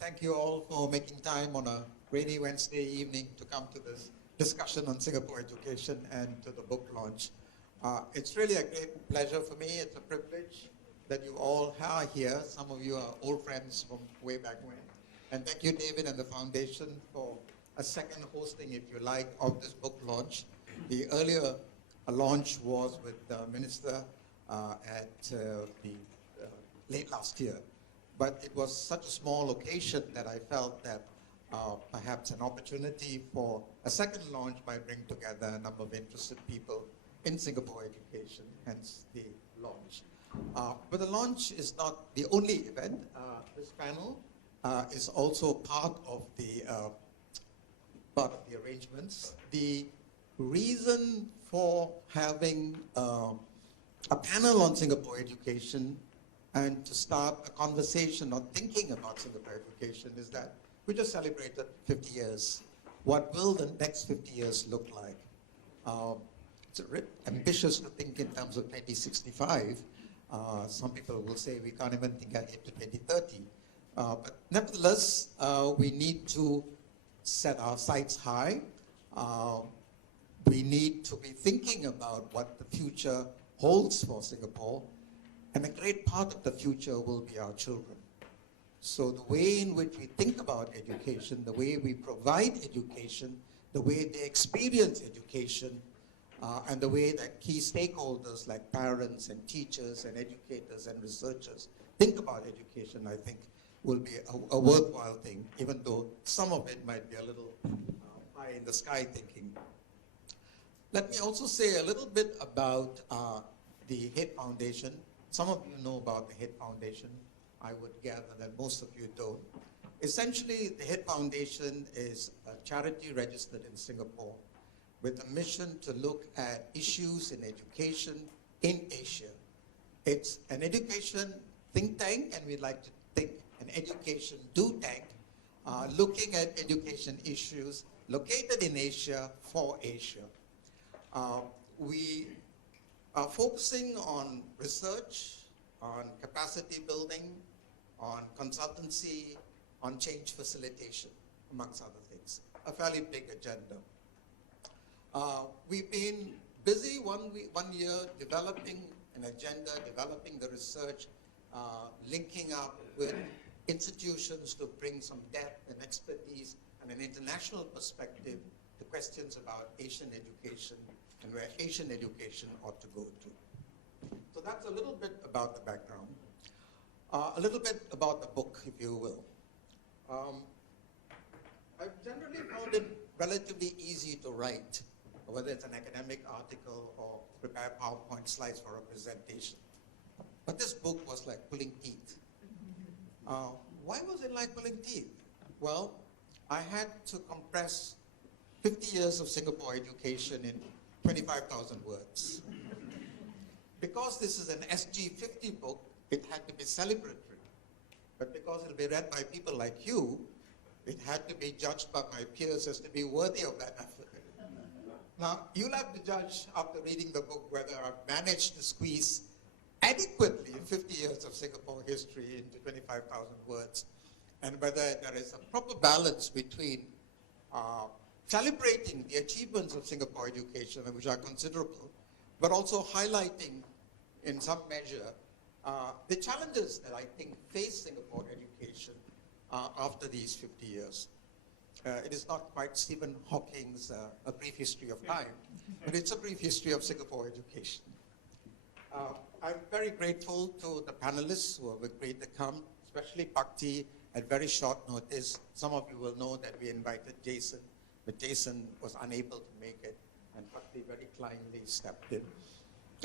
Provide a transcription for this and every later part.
Thank you all for making time on a rainy Wednesday evening to come to this discussion on Singapore education and to the book launch. It's really a great pleasure for me. It's a privilege that you all are here. Some of you are old friends from way back when. And thank you, David, and the foundation for a second hosting, if you like, of this book launch. The earlier launch was with the minister at the late last year. But it was such a small location that I felt that perhaps an opportunity for a second launch might bring together a number of interested people in Singapore education, hence the launch. But the launch is not the only event. This panel is also part of the arrangements. The reason for having a panel on Singapore education and to start a conversation or thinking about Singapore education is that we just celebrated 50 years. What will the next 50 years look like? It's a bit ambitious to think in terms of 2065. Some people will say we can't even think ahead to 2030. But nevertheless, we need to set our sights high. We need to be thinking about what the future holds for Singapore. And a great part of the future will be our children. So the way in which we think about education, the way we provide education, the way they experience education, and the way that key stakeholders like parents and teachers and educators and researchers think about education, I think will be a worthwhile thing, even though some of it might be a little pie in the sky thinking. Let me also say a little bit about the HEAD Foundation. Some of you know about the HEAD Foundation. I would gather that most of you don't. Essentially, the HEAD Foundation is a charity registered in Singapore with a mission to look at issues in education in Asia. It's an education think tank, and we'd like to think an education do tank, looking at education issues located in Asia for Asia. We are focusing on research, on capacity building, on consultancy, on change facilitation, amongst other things. A fairly big agenda. We've been busy one year developing an agenda, developing the research, linking up with institutions to bring some depth and expertise and an international perspective to questions about Asian education and where Asian education ought to go to. So that's a little bit about the background. A little bit about the book, if you will. I've generally found it relatively easy to write, whether it's an academic article or prepare PowerPoint slides for a presentation. But this book was like pulling teeth. Why was it like pulling teeth? Well, I had to compress 50 years of Singapore education in 25,000 words. Because this is an SG50 book, it had to be celebratory. But because it'll be read by people like you, it had to be judged by my peers as to be worthy of that effort. Now, you'll have to judge after reading the book whether I've managed to squeeze adequately 50 years of Singapore history into 25,000 words, and whether there is a proper balance between celebrating the achievements of Singapore education, which are considerable, but also highlighting in some measure the challenges that I think face Singapore education after these 50 years. It is not quite Stephen Hawking's A Brief History of Time, but it's a brief history of Singapore education. I'm very grateful to the panelists who have agreed to come, especially Bhakti at very short notice. Some of you will know that we invited Jason, but Jason was unable to make it, and Bhakti very kindly stepped in.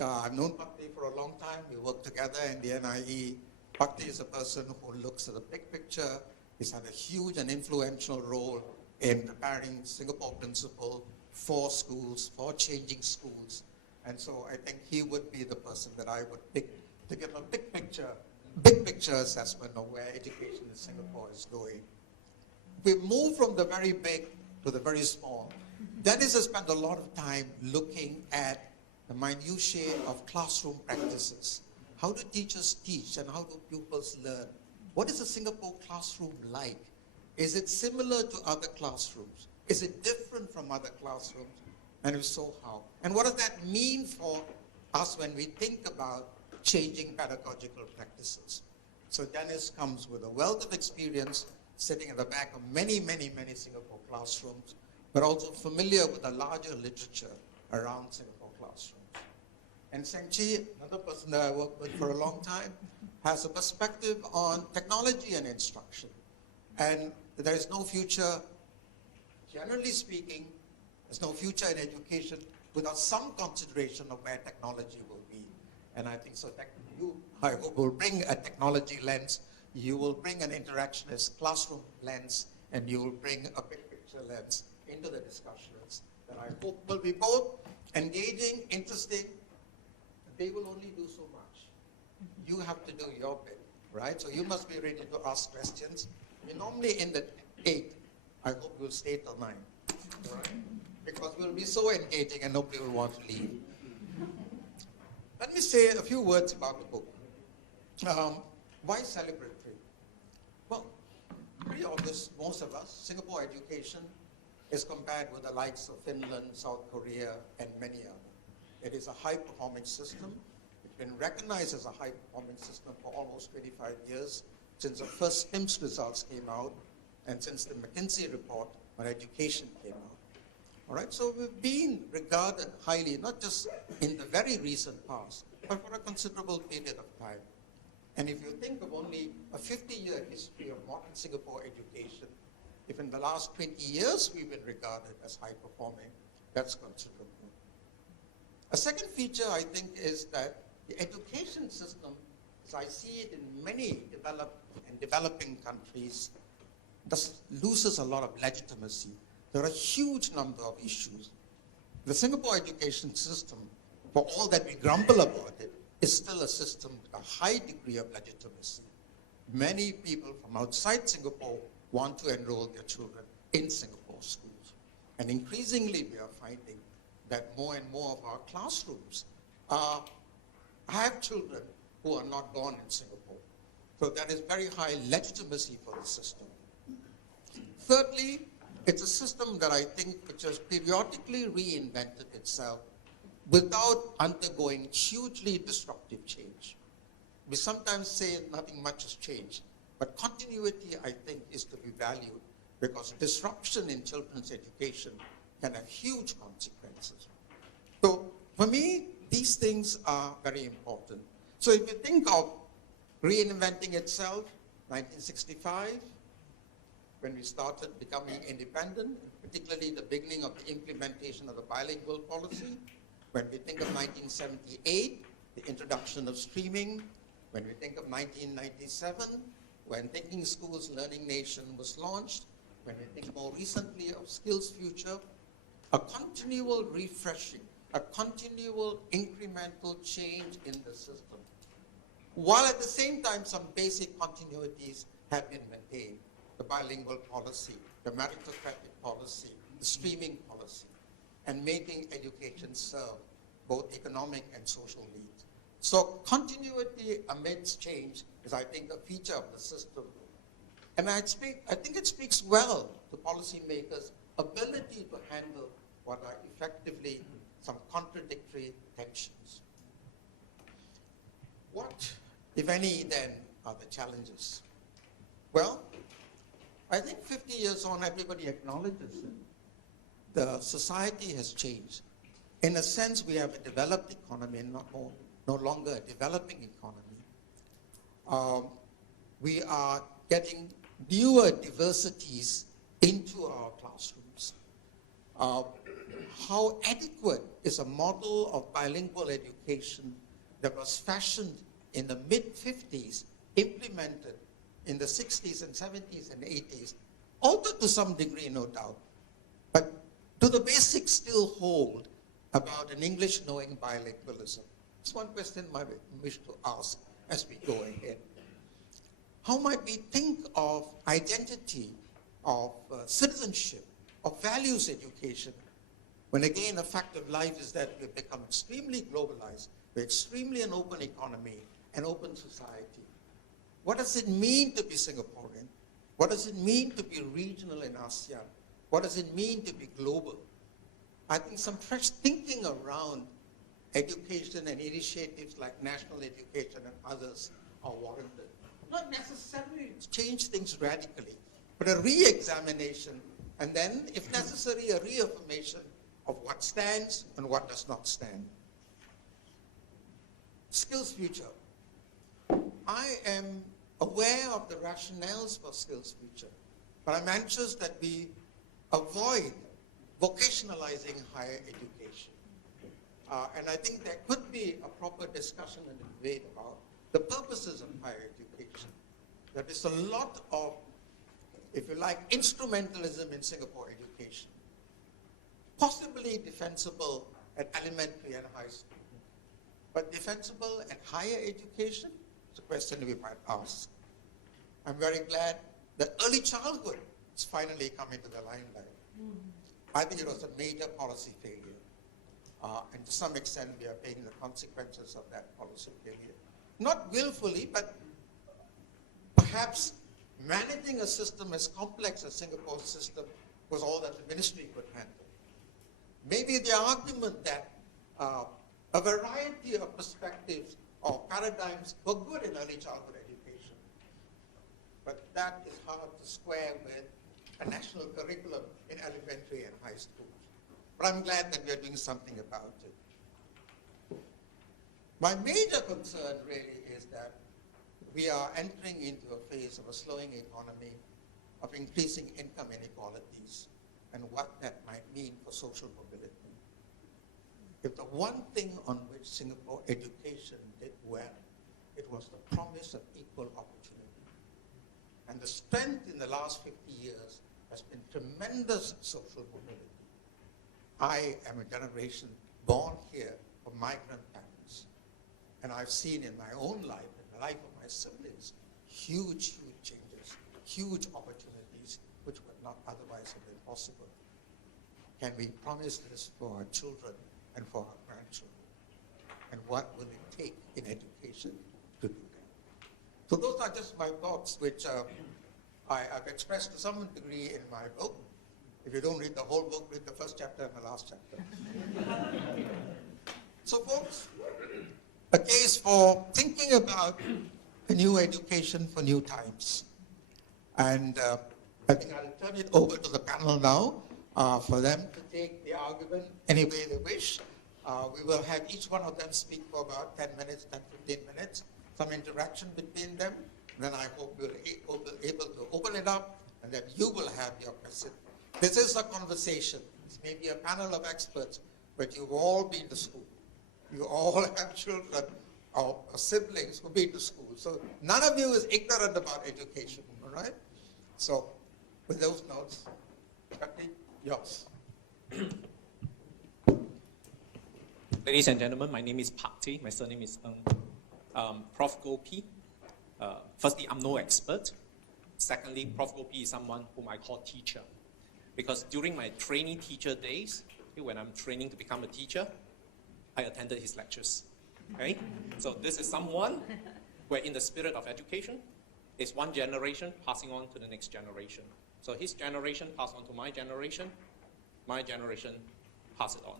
I've known Bhakti for a long time. We worked together in the NIE. Bhakti is a person who looks at the big picture. He's had a huge and influential role in preparing Singapore principle for schools, for changing schools. And so I think he would be the person that I would pick to give a big picture assessment of where education in Singapore is going. We move from the very big to the very small. Dennis has spent a lot of time looking at the minutiae of classroom practices. How do teachers teach and how do pupils learn? What is a Singapore classroom like? Is it similar to other classrooms? Is it different from other classrooms? And if so, how? And what does that mean for us when we think about changing pedagogical practices? So Dennis comes with a wealth of experience sitting at the back of many, many, many Singapore classrooms, but also familiar with the larger literature around Singapore classrooms. And Seng, another person that I worked with for a long time, has a perspective on technology and instruction. And there is no future, generally speaking, there's no future in education without some consideration of where technology will be. And I think so you, I hope, will bring a technology lens, you will bring an interactionist classroom lens, and you will bring a big picture lens into the discussions that I hope will be both engaging, interesting. They will only do so much. You have to do your bit, right? So you must be ready to ask questions. We're normally in the 8. I hope you'll stay till 9, right? Because we'll be so engaging and nobody will want to leave. Let me say a few words about the book. Why celebratory? Well, pretty obvious, most of us, Singapore education is compared with the likes of Finland, South Korea, and many others. It is a high-performing system. It's been recognized as a high-performing system for almost 25 years, since the first STIMS results came out, and since the McKinsey report on education came out. All right, so we've been regarded highly, not just in the very recent past, but for a considerable period of time. And if you think of only a 50-year history of modern Singapore education, if in the last 20 years we've been regarded as high-performing, that's considerable. A second feature, I think, is that the education system, as I see it in many developed and developing countries, loses a lot of legitimacy. There are a huge number of issues. The Singapore education system, for all that we grumble about it, is still a system with a high degree of legitimacy. Many people from outside Singapore want to enroll their children in Singapore schools. And increasingly, we are finding that more and more of our classrooms have children who are not born in Singapore. So that is very high legitimacy for the system. Thirdly, it's a system that I think which has periodically reinvented itself without undergoing hugely disruptive change. We sometimes say nothing much has changed, but continuity, I think, is to be valued because disruption in children's education can have huge consequences. So for me, these things are very important. So if you think of reinventing itself, 1965, when we started becoming independent, particularly the beginning of the implementation of the bilingual policy, when we think of 1978, the introduction of streaming, when we think of 1997, when Thinking Schools, Learning Nation was launched, when we think more recently of Skills Future, a continual refreshing, a continual incremental change in the system, while at the same time some basic continuities have been maintained. The bilingual policy, the meritocratic policy, the streaming policy, and making education serve both economic and social needs. So continuity amidst change is, I think, a feature of the system. And I think it speaks well to policymakers' ability to handle what are effectively some contradictory tensions. What, if any, then, are the challenges? Well, I think 50 years on, everybody acknowledges it. The society has changed. In a sense, we have a developed economy and no longer a developing economy. We are getting newer diversities into our classrooms. How adequate is a model of bilingual education that was fashioned in the mid-50s, implemented in the 60s and 70s and 80s, altered to some degree, no doubt, but do the basics still hold about an English-knowing bilingualism? It's one question I wish to ask as we go ahead. How might we think of identity, of citizenship, of values education, when again a fact of life is that we've become extremely globalized, we're extremely an open economy, an open society. What does it mean to be Singaporean? What does it mean to be regional in ASEAN? What does it mean to be global? I think some fresh thinking around education and initiatives like national education and others are warranted. Not necessarily to change things radically, but a re-examination, and then, if necessary, a reaffirmation of what stands and what does not stand. Skills future. I am aware of the rationales for skills future, but I'm anxious that we avoid vocationalizing higher education. And I think there could be a proper discussion and debate about the purposes of higher education. There is a lot of, if you like, instrumentalism in Singapore education, possibly defensible at elementary and high school, but defensible at higher education? It's a question we might ask. I'm very glad that early childhood is finally come into the limelight. I think it was a major policy failure. And to some extent, we are paying the consequences of that policy failure. Not willfully, but perhaps managing a system as complex as Singapore's system was all that the ministry could handle. Maybe the argument that a variety of perspectives or paradigms were good in early childhood education, but that is hard to square with a national curriculum in elementary and high school. But I'm glad that we are doing something about it. My major concern really is that we are entering into a phase of a slowing economy, of increasing income inequalities, and what that might mean for social mobility. If the one thing on which Singapore education did well, it was the promise of equal opportunity. And the strength in the last 50 years has been tremendous social mobility. I am a generation born here of migrant parents, and I've seen in my own life, in the life of my siblings, huge changes, huge opportunities which would not otherwise have been possible. Can we promise this for our children and for our grandchildren? And what will it take in education to do that? So those are just my thoughts, which I've expressed to some degree in my book. If you don't read the whole book, read the first chapter and the last chapter. So folks, a case for thinking about a new education for new times. And I think I'll turn it over to the panel now for them to take the argument any way they wish. We will have each one of them speak for about 10 minutes, 10, 15 minutes, some interaction between them. Then I hope we'll be able to open it up, and then you will have your question. This is a conversation. This may be a panel of experts, but you've all been to school. You all have children or siblings who've been to school. So none of you is ignorant about education, all right? So with those notes, Kati, yours. Ladies and gentlemen, my name is Pak Tee. My surname is Eng. Prof. Gopi. Firstly, I'm no expert. Secondly, Prof. Gopi is someone whom I call teacher. Because during my trainee teacher days, when I'm training to become a teacher, I attended his lectures. Okay? So this is someone where in the spirit of education, is one generation passing on to the next generation. So his generation passed on to my generation pass it on.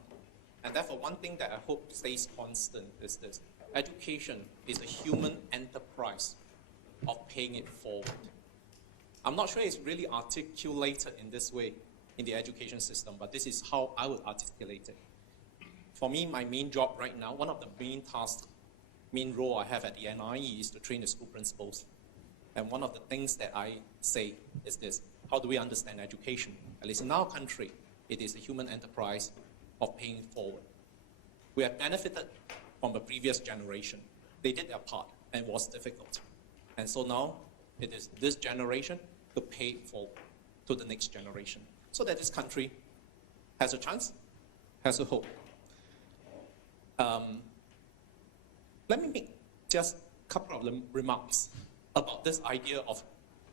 And therefore, one thing that I hope stays constant is this. Education is a human enterprise of paying it forward. I'm not sure it's really articulated in this way in the education system, but this is how I would articulate it. For me, my main job right now, one of the main tasks, main role I have at the NIE is to train the school principals. And one of the things that I say is this: how do we understand education? At least in our country, it is a human enterprise of paying it forward. We have benefited from the previous generation. They did their part, and it was difficult. And so now, it is this generation to pay it forward to the next generation, so that this country has a chance, has a hope. Let me make just a couple of remarks about this idea of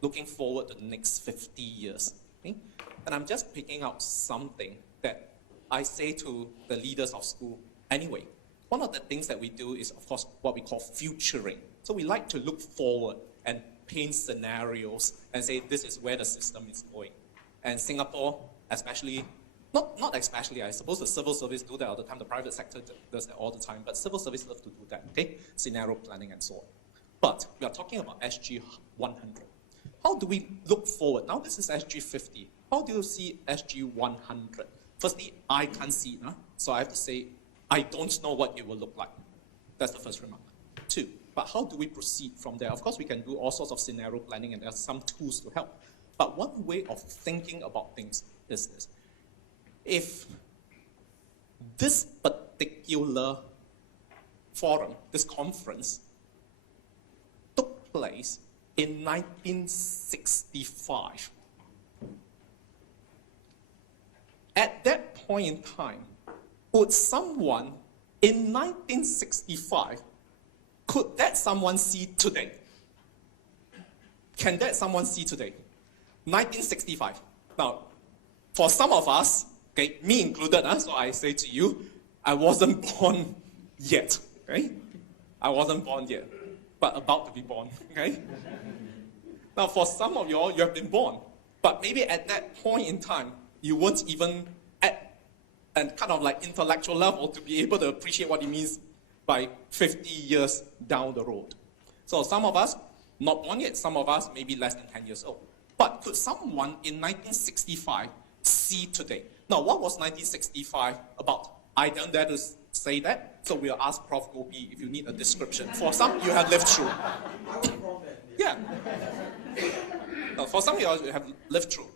looking forward to the next 50 years. Okay? And I'm just picking out something that I say to the leaders of school anyway. One of the things that we do is, of course, what we call futuring. So we like to look forward and paint scenarios and say this is where the system is going. And Singapore, especially, not especially, I suppose the civil service do that all the time, the private sector does that all the time, but civil service love to do that, okay? Scenario planning and so on. But we are talking about SG 100. How do we look forward? Now this is SG 50. How do you see SG 100? Firstly, I can't see it, so I have to say, I don't know what it will look like. That's the first remark. Two, but how do we proceed from there? Of course, we can do all sorts of scenario planning, and there are some tools to help. But one way of thinking about things is this. If this particular forum, this conference, took place in 1965, at that point in time, would someone in 1965, could that someone see today? Can that someone see today? 1965. Now, for some of us, okay, me included, so I say to you, I wasn't born yet, okay? I wasn't born yet, but about to be born, okay? Now, for some of you all, you have been born, but maybe at that point in time, you weren't even at a kind of like intellectual level to be able to appreciate what it means by 50 years down the road. So some of us, not born yet, some of us maybe less than 10 years old. But could someone in 1965 see today? Now, what was 1965 about? I don't dare to say that, so we'll ask Prof. Gopi if you need a description. For some, you have lived through. Yeah. Now, for some, you have lived through.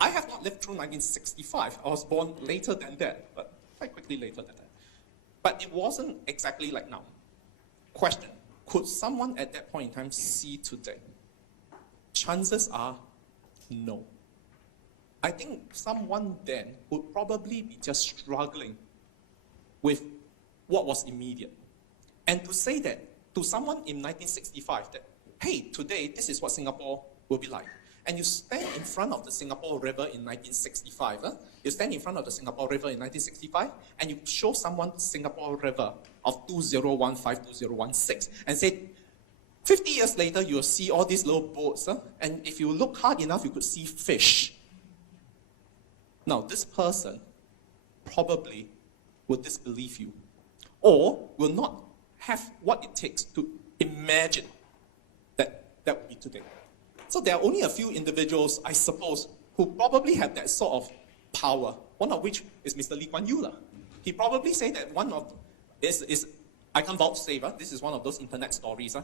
I have not lived through 1965. I was born later than that, but quite quickly later than that. But it wasn't exactly like now. Question, could someone at that point in time see today? Chances are no. I think someone then would probably be just struggling with what was immediate. And to say that to someone in 1965 that, hey, today this is what Singapore will be like. And you stand in front of the Singapore River in 1965. You stand in front of the Singapore River in 1965 and you show someone Singapore River of 2015, 2016 and say, 50 years later, you'll see all these little boats, and if you look hard enough, you could see fish. Now, this person probably will disbelieve you, or will not have what it takes to imagine that that would be today. So there are only a few individuals, I suppose, who probably have that sort of power, one of which is Mr. Lee Kuan Yew. He probably said that one of, I can't vouch say, this is one of those internet stories.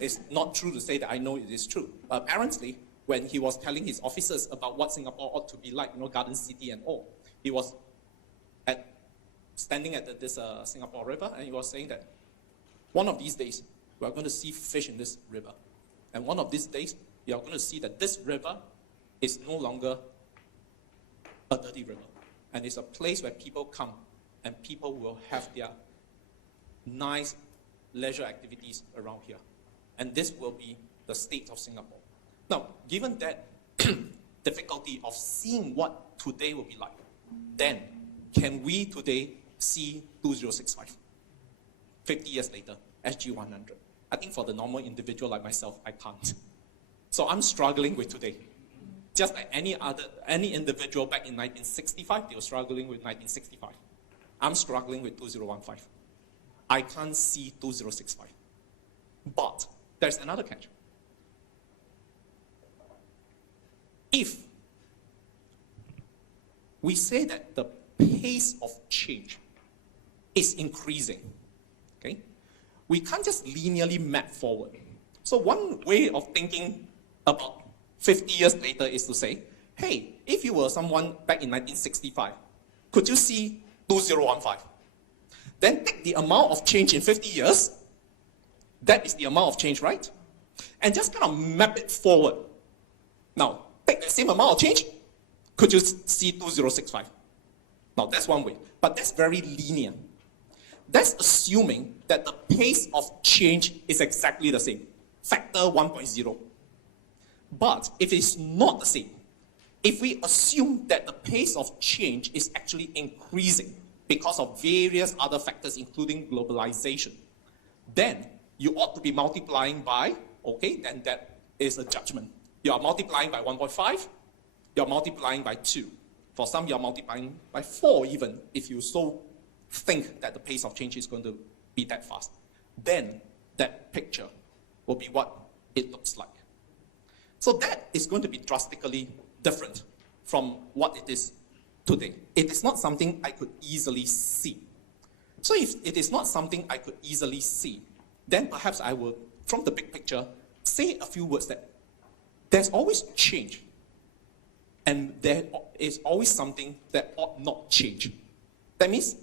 It's not true to say that I know it is true. Apparently, when he was telling his officers about what Singapore ought to be like, Garden City and all, he was standing at this Singapore River, and he was saying that one of these days, we are going to see fish in this river. And one of these days, you are going to see that this river is no longer a dirty river. And it's a place where people come, and people will have their nice leisure activities around here. And this will be the state of Singapore. Now, given that difficulty of seeing what today will be like, then can we today see 2065? 50 years later, SG 100. I think for the normal individual like myself, I can't. So I'm struggling with today. Just like any individual back in 1965, they were struggling with 1965. I'm struggling with 2015. I can't see 2065. But there's another catch. If we say that the pace of change is increasing, okay, we can't just linearly map forward. So one way of thinking about 50 years later is to say, hey, if you were someone back in 1965, could you see 2015? Then take the amount of change in 50 years, that is the amount of change, right? And just kind of map it forward. Now, take the same amount of change, could you see 2065? Now, that's one way, but that's very linear. That's assuming that the pace of change is exactly the same, factor 1.0. But if it's not the same, if we assume that the pace of change is actually increasing because of various other factors, including globalization, then you ought to be multiplying by okay, then that is a judgment. You are multiplying by 1.5, you're multiplying by 2. For some, you're multiplying by 4 even, if you so think that the pace of change is going to be that fast. Then that picture will be what it looks like. So that is going to be drastically different from what it is today. It is not something I could easily see. So if it is not something I could easily see, then perhaps I will, from the big picture, say a few words that there's always change. And there is always something that ought not change. That means,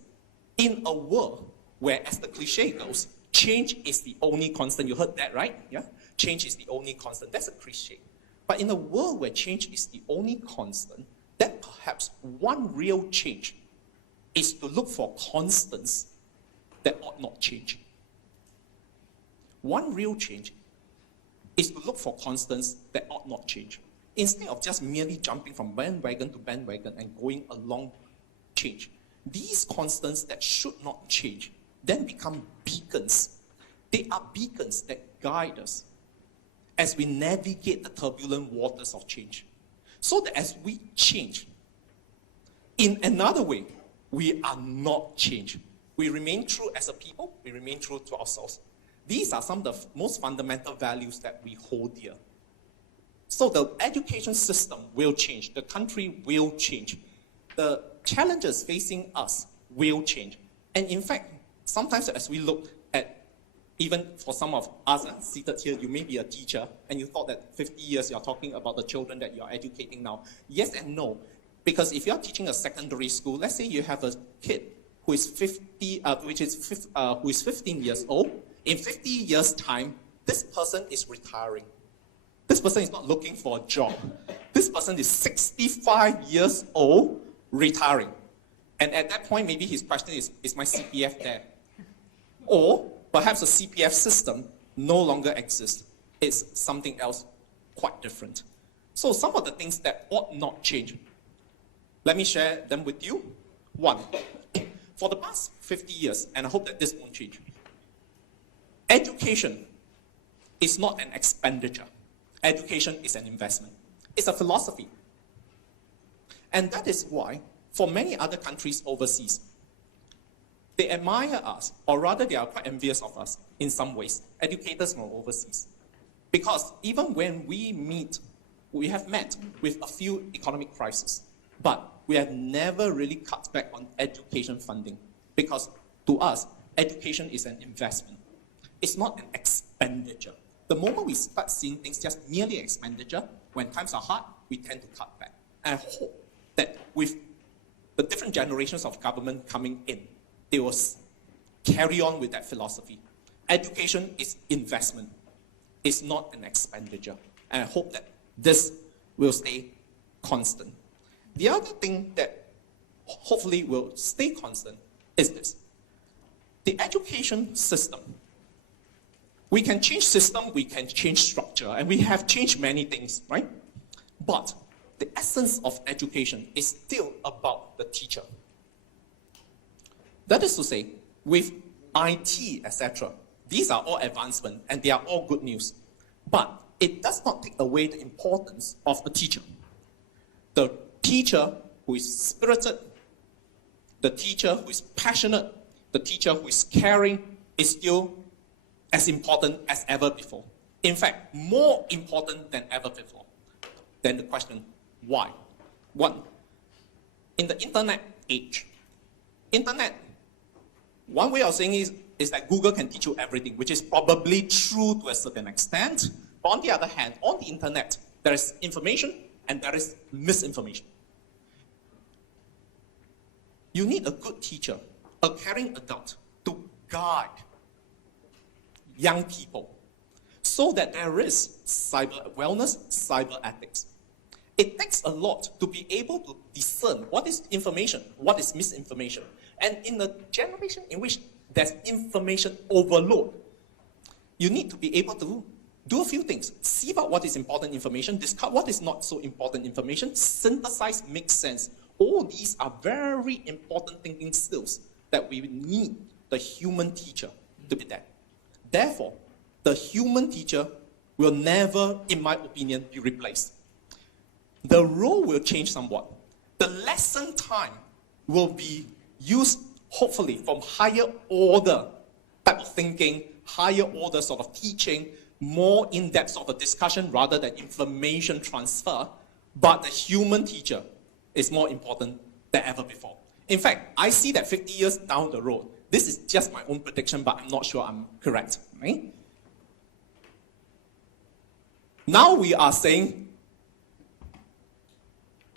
in a world where, as the cliche goes, change is the only constant. You heard that, right? Yeah? Change is the only constant. That's a cliche. But in a world where change is the only constant, then perhaps one real change is to look for constants that ought not change. One real change is to look for constants that ought not change. Instead of just merely jumping from bandwagon to bandwagon and going along change, these constants that should not change then become beacons. They are beacons that guide us as we navigate the turbulent waters of change. So that as we change, in another way, we are not changed. We remain true as a people, we remain true to ourselves. These are some of the most fundamental values that we hold dear. So the education system will change, the country will change, the challenges facing us will change. And in fact, sometimes as we look at, even for some of us seated here, you may be a teacher, and you thought that 50 years you're talking about the children that you're educating now. Yes and no. Because if you're teaching a secondary school, let's say you have a kid who is 15 years old. In 50 years' time, this person is retiring. This person is not looking for a job. This person is 65 years old, retiring. And at that point, maybe his question is my CPF there? Or perhaps the CPF system no longer exists. It's something else quite different. So some of the things that ought not change, let me share them with you. One, for the past 50 years, and I hope that this won't change, education is not an expenditure. Education is an investment. It's a philosophy. And that is why, for many other countries overseas, they admire us, or rather they are quite envious of us in some ways, educators from overseas. Because even when we have met with a few economic crises, but we have never really cut back on education funding. Because to us, education is an investment. It's not an expenditure. The moment we start seeing things just merely expenditure, when times are hard, we tend to cut back. And I hope that with the different generations of government coming in, they will carry on with that philosophy. Education is investment. It's not an expenditure. And I hope that this will stay constant. The other thing that hopefully will stay constant is this. The education system. We can change system, we can change structure, and we have changed many things, right? But the essence of education is still about the teacher. That is to say, with IT, etc., these are all advancements and they are all good news. But it does not take away the importance of the teacher. The teacher who is spirited, the teacher who is passionate, the teacher who is caring is still as important as ever before. In fact, more important than ever before. Then the question, why? One, in the internet age, one way of saying is that Google can teach you everything, which is probably true to a certain extent. But on the other hand, on the internet, there is information and there is misinformation. You need a good teacher, a caring adult, to guide young people so that there is cyber wellness, cyber ethics. It takes a lot to be able to discern what is information, what is misinformation. And in a generation in which there's information overload, you need to be able to do a few things. See about what is important information, discard what is not so important information, synthesize, make sense. All these are very important thinking skills that we need the human teacher to be there. Therefore, the human teacher will never, in my opinion, be replaced. The role will change somewhat. The lesson time will be used, hopefully, from higher order type of thinking, higher order sort of teaching, more in-depth sort of discussion rather than information transfer. But the human teacher is more important than ever before. In fact, I see that 50 years down the road, this is just my own prediction, but I'm not sure I'm correct. Right? Now we are saying,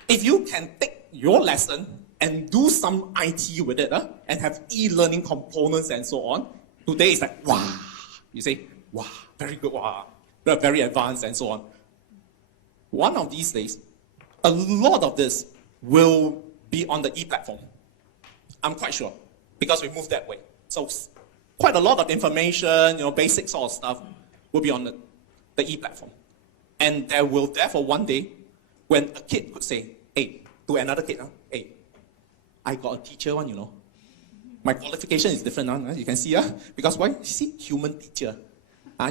if you can take your lesson and do some IT with it, and have e-learning components and so on, today it's like, wow. You say, wow, very good, wow. They're very advanced and so on. One of these days, a lot of this will be on the e-platform. I'm quite sure, because we moved that way. So quite a lot of information, basic sort of stuff will be on the e-platform. And there will therefore one day, when a kid could say, hey, to another kid, hey, I got a teacher one, My qualification is different, you can see, because why? You see, human teacher.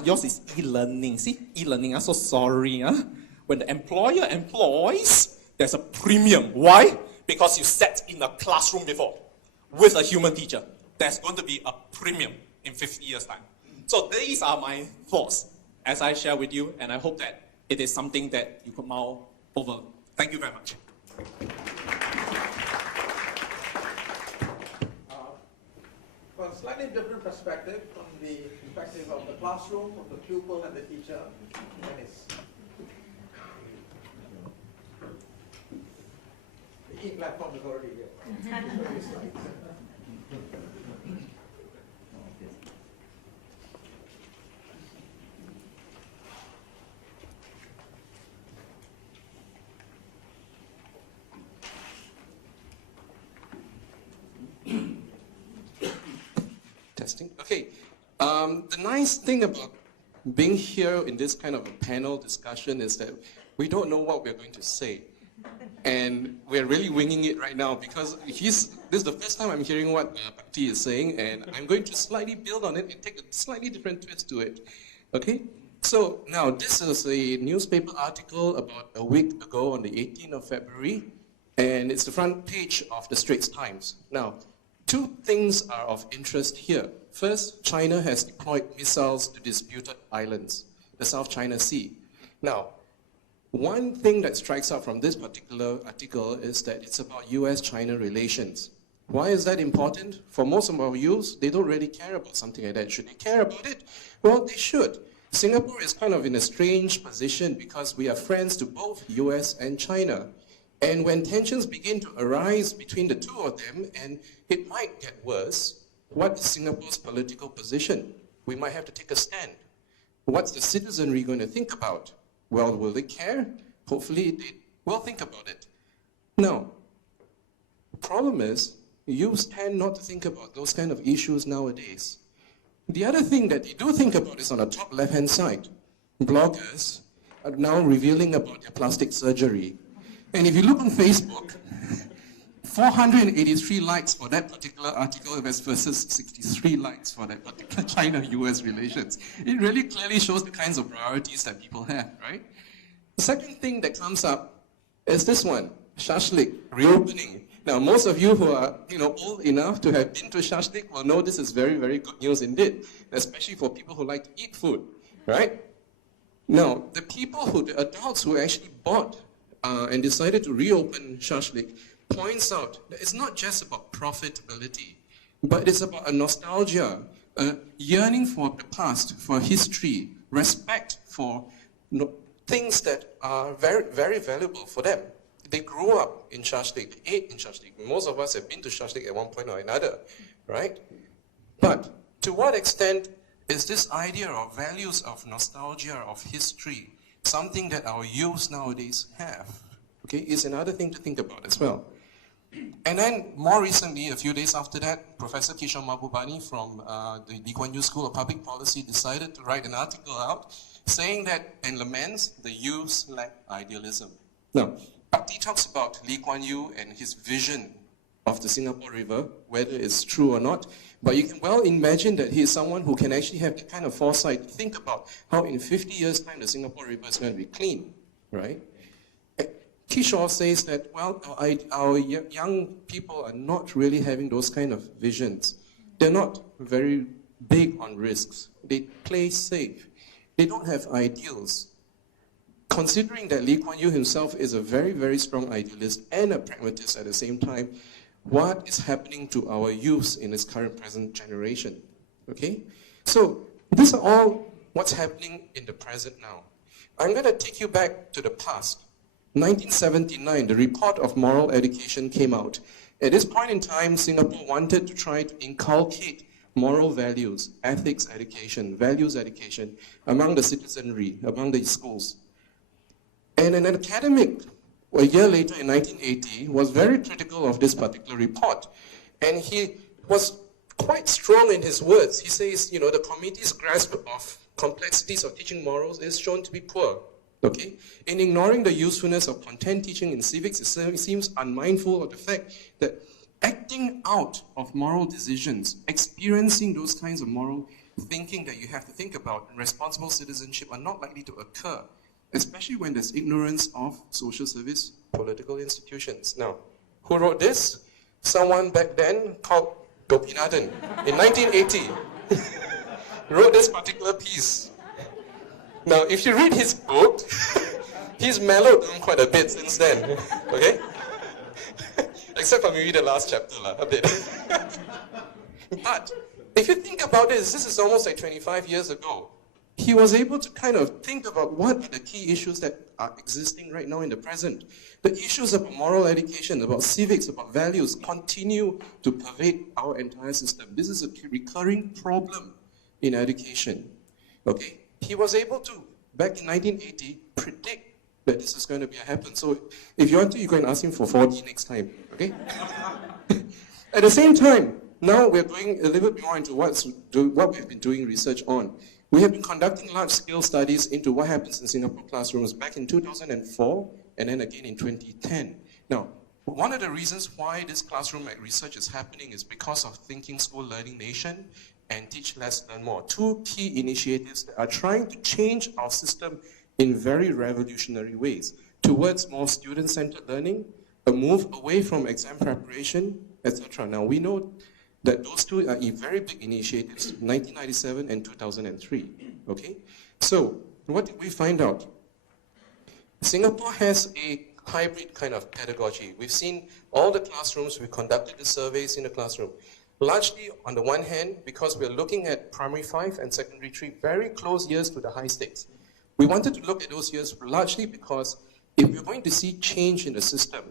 Yours is e-learning. See, e-learning, so sorry. When the employer employs, there's a premium. Why? Because you sat in a classroom before with a human teacher. There's going to be a premium in 50 years' time. So these are my thoughts as I share with you, and I hope that it is something that you could mull over. Thank you very much. From a slightly different perspective, from the perspective of the classroom, of the pupil and the teacher, Dennis. The e-platform is already here. Testing. Okay. The nice thing about being here in this kind of a panel discussion is that we don't know what we're going to say. And we're really winging it right now because this is the first time I'm hearing what Bhakti is saying, and I'm going to slightly build on it and take a slightly different twist to it. Okay? So now this is a newspaper article about a week ago on the 18th of February, and it's the front page of the Straits Times. Now, two things are of interest here. First, China has deployed missiles to disputed islands, the South China Sea. Now, one thing that strikes out from this particular article is that it's about US-China relations. Why is that important? For most of our youths, they don't really care about something like that. Should they care about it? Well, they should. Singapore is kind of in a strange position because we are friends to both US and China. And when tensions begin to arise between the two of them, and it might get worse, what is Singapore's political position? We might have to take a stand. What's the citizenry going to think about? Well, will they care? Hopefully they will think about it. Now, the problem is, youths tend not to think about those kind of issues nowadays. The other thing that they do think about is on the top left-hand side. Bloggers are now revealing about their plastic surgery. And if you look on Facebook, 483 likes for that particular article versus 63 likes for that particular China-US relations. It really clearly shows the kinds of priorities that people have, right? The second thing that comes up is this one, Shashlik, reopening. Now, most of you who are old enough to have been to Shashlik will know this is very, very good news indeed, especially for people who like to eat food, right? Now, the adults who actually bought and decided to reopen Shashlik points out that it's not just about profitability, but it's about a nostalgia, a yearning for the past, for history, respect for things that are very, very valuable for them. They grew up in Shashlik, they ate in Shashlik. Most of us have been to Shashlik at one point or another, right? But to what extent is this idea of values of nostalgia, of history, something that our youth nowadays have? Okay, is another thing to think about as well. And then more recently, a few days after that, Professor Kishore Mahbubani from the Lee Kuan Yew School of Public Policy decided to write an article out saying that, and laments, the youths lack idealism. Now, Bhakti talks about Lee Kuan Yew and his vision of the Singapore River, whether it's true or not, but you can well imagine that he is someone who can actually have the kind of foresight to think about how in 50 years' time the Singapore River is going to be clean, right? Kishore says that, well, our young people are not really having those kind of visions. They're not very big on risks. They play safe. They don't have ideals. Considering that Lee Kuan Yew himself is a very, very strong idealist and a pragmatist at the same time, what is happening to our youth in this current present generation? Okay? So, these are all what's happening in the present now. I'm going to take you back to the past. 1979, the report of moral education came out. At this point in time, Singapore wanted to try to inculcate moral values, ethics education, values education among the citizenry, among the schools. And an academic, a year later in 1980, was very critical of this particular report. And he was quite strong in his words. He says, you know, the committee's grasp of complexities of teaching morals is shown to be poor. Okay? In ignoring the usefulness of content teaching in civics, it seems unmindful of the fact that acting out of moral decisions, experiencing those kinds of moral thinking that you have to think about in responsible citizenship are not likely to occur, especially when there's ignorance of social service political institutions. Now, who wrote this? Someone back then called Gopinathan in 1980 wrote this particular piece. Now, if you read his book, he's mellowed down quite a bit since then, okay? Except for maybe the last chapter, a bit. But if you think about this, this is almost like 25 years ago. He was able to kind of think about what are the key issues that are existing right now in the present. The issues about moral education, about civics, about values continue to pervade our entire system. This is a recurring problem in education, okay? He was able to, back in 1980, predict that this is going to happen. So if you want to, you can ask him for 4D next time, okay? At the same time, now we're going a little bit more into what we've been doing research on. We have been conducting large-scale studies into what happens in Singapore classrooms back in 2004 and then again in 2010. Now, one of the reasons why this classroom research is happening is because of Thinking School Learning Nation and Teach Less, Learn More. Two key initiatives that are trying to change our system in very revolutionary ways towards more student-centered learning, a move away from exam preparation, etc. Now, we know that those two are very big initiatives, 1997 and 2003, okay? So, what did we find out? Singapore has a hybrid kind of pedagogy. We've seen all the classrooms, we conducted the surveys in the classroom. Largely, on the one hand, because we're looking at primary 5 and secondary 3, very close years to the high stakes. We wanted to look at those years largely because if we're going to see change in the system,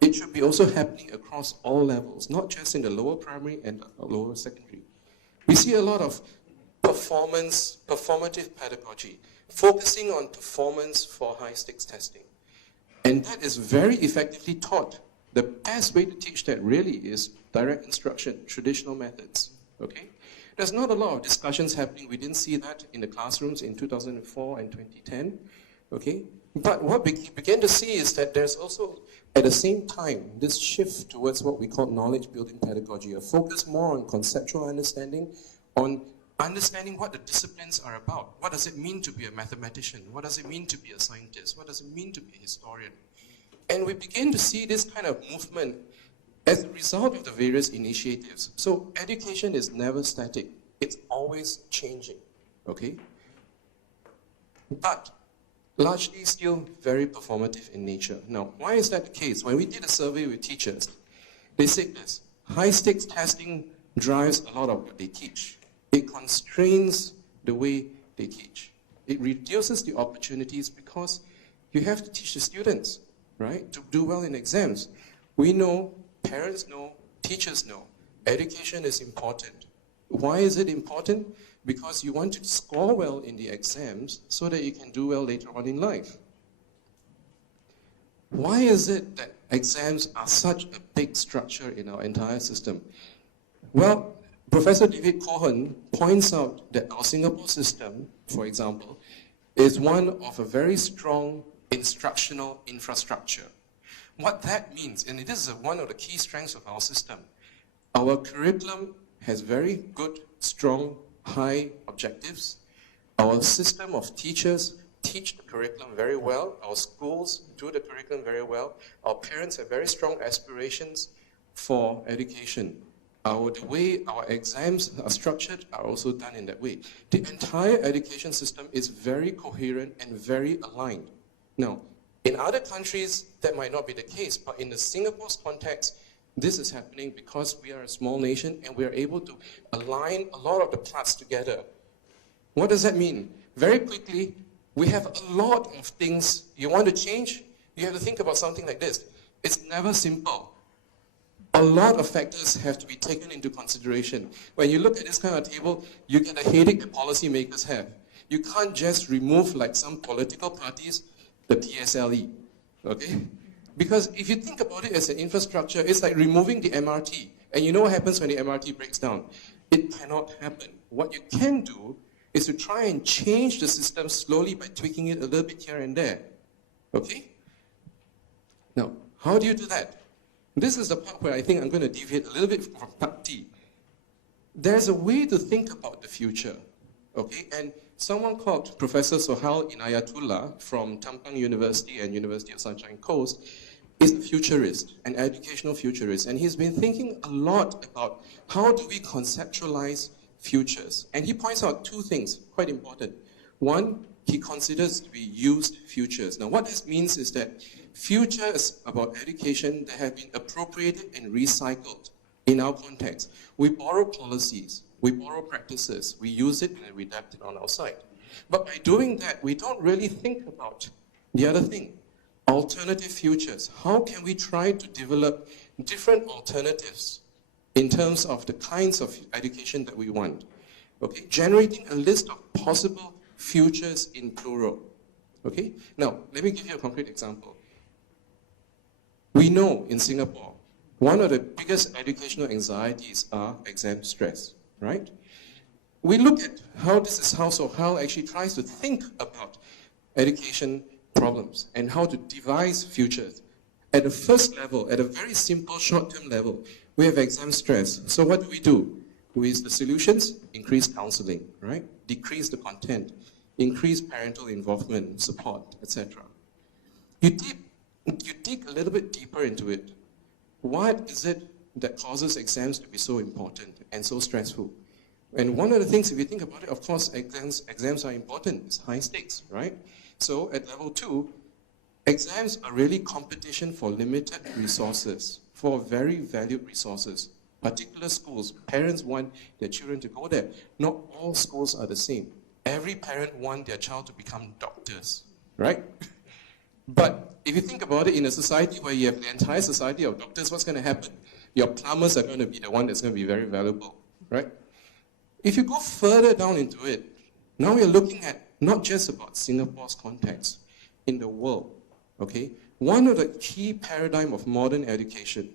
it should be also happening across all levels, not just in the lower primary and lower secondary. We see a lot of performative pedagogy, focusing on performance for high stakes testing. And that is very effectively taught. The best way to teach that really is direct instruction, traditional methods, okay? There's not a lot of discussions happening. We didn't see that in the classrooms in 2004 and 2010, okay? But what we began to see is that there's also, at the same time, this shift towards what we call knowledge-building pedagogy, a focus more on conceptual understanding, on understanding what the disciplines are about. What does it mean to be a mathematician? What does it mean to be a scientist? What does it mean to be a historian? And we begin to see this kind of movement as a result of the various initiatives. So education is never static. It's always changing, okay? But largely still very performative in nature. Now, why is that the case? When we did a survey with teachers, they said this: high-stakes testing drives a lot of what they teach. It constrains the way they teach. It reduces the opportunities because you have to teach the students, right, to do well in exams. We know, parents know, teachers know, education is important. Why is it important? Because you want to score well in the exams so that you can do well later on in life. Why is it that exams are such a big structure in our entire system? Well, Professor David Cohen points out that our Singapore system, for example, is one of a very strong instructional infrastructure. what that means, and this is one of the key strengths of our system, our curriculum has very good, strong, high objectives. Our system of teachers teach the curriculum very well. Our schools do the curriculum very well. Our parents have very strong aspirations for education. The way our exams are structured are also done in that way. The entire education system is very coherent and very aligned. Now, in other countries, that might not be the case, but in the Singapore's context, this is happening because we are a small nation and we are able to align a lot of the parts together. What does that mean? Very quickly, we have a lot of things you want to change. You have to think about something like this. It's never simple. A lot of factors have to be taken into consideration. When you look at this kind of table, you get a headache that policymakers have. You can't just remove, like some political parties, the PSLE, okay? Because if you think about it as an infrastructure, it's like removing the MRT. And you know what happens when the MRT breaks down? It cannot happen. What you can do is to try and change the system slowly by tweaking it a little bit here and there, okay? Now, how do you do that? This is the part where I think I'm going to deviate a little bit from part D. There's a way to think about the future, okay? And someone called Professor Sohail Inayatullah from Tampang University and University of Sunshine Coast is a futurist, an educational futurist, and he's been thinking a lot about how do we conceptualize futures. And he points out two things, quite important. One, he considers to be used futures. Now, what this means is that futures about education that have been appropriated and recycled in our context. We borrow policies, we borrow practices, we use it and we adapt it on our side. But by doing that, we don't really think about the other thing, alternative futures. How can we try to develop different alternatives in terms of the kinds of education that we want? Okay, generating a list of possible futures in plural. Okay, now let me give you a concrete example. We know in Singapore, one of the biggest educational anxieties are exam stress, right? We look at how this is how Sohail actually tries to think about education problems and how to devise futures. At the first level, at a very simple short-term level, we have exam stress. So what do? With the solutions, increase counseling, right? Decrease the content, increase parental involvement, support, etc. You dig a little bit deeper into it. What is it that causes exams to be so important and so stressful? And one of the things, if you think about it, of course, exams are important. It's high stakes, right? So at level 2, exams are really competition for limited resources, for very valued resources. Particular schools, parents want their children to go there. Not all schools are the same. Every parent wants their child to become doctors, right? But if you think about it, in a society where you have the entire society of doctors, what's going to happen? Your plumbers are going to be the one that's going to be very valuable, right? If you go further down into it, now we're looking at not just about Singapore's context, in the world, okay? One of the key paradigm of modern education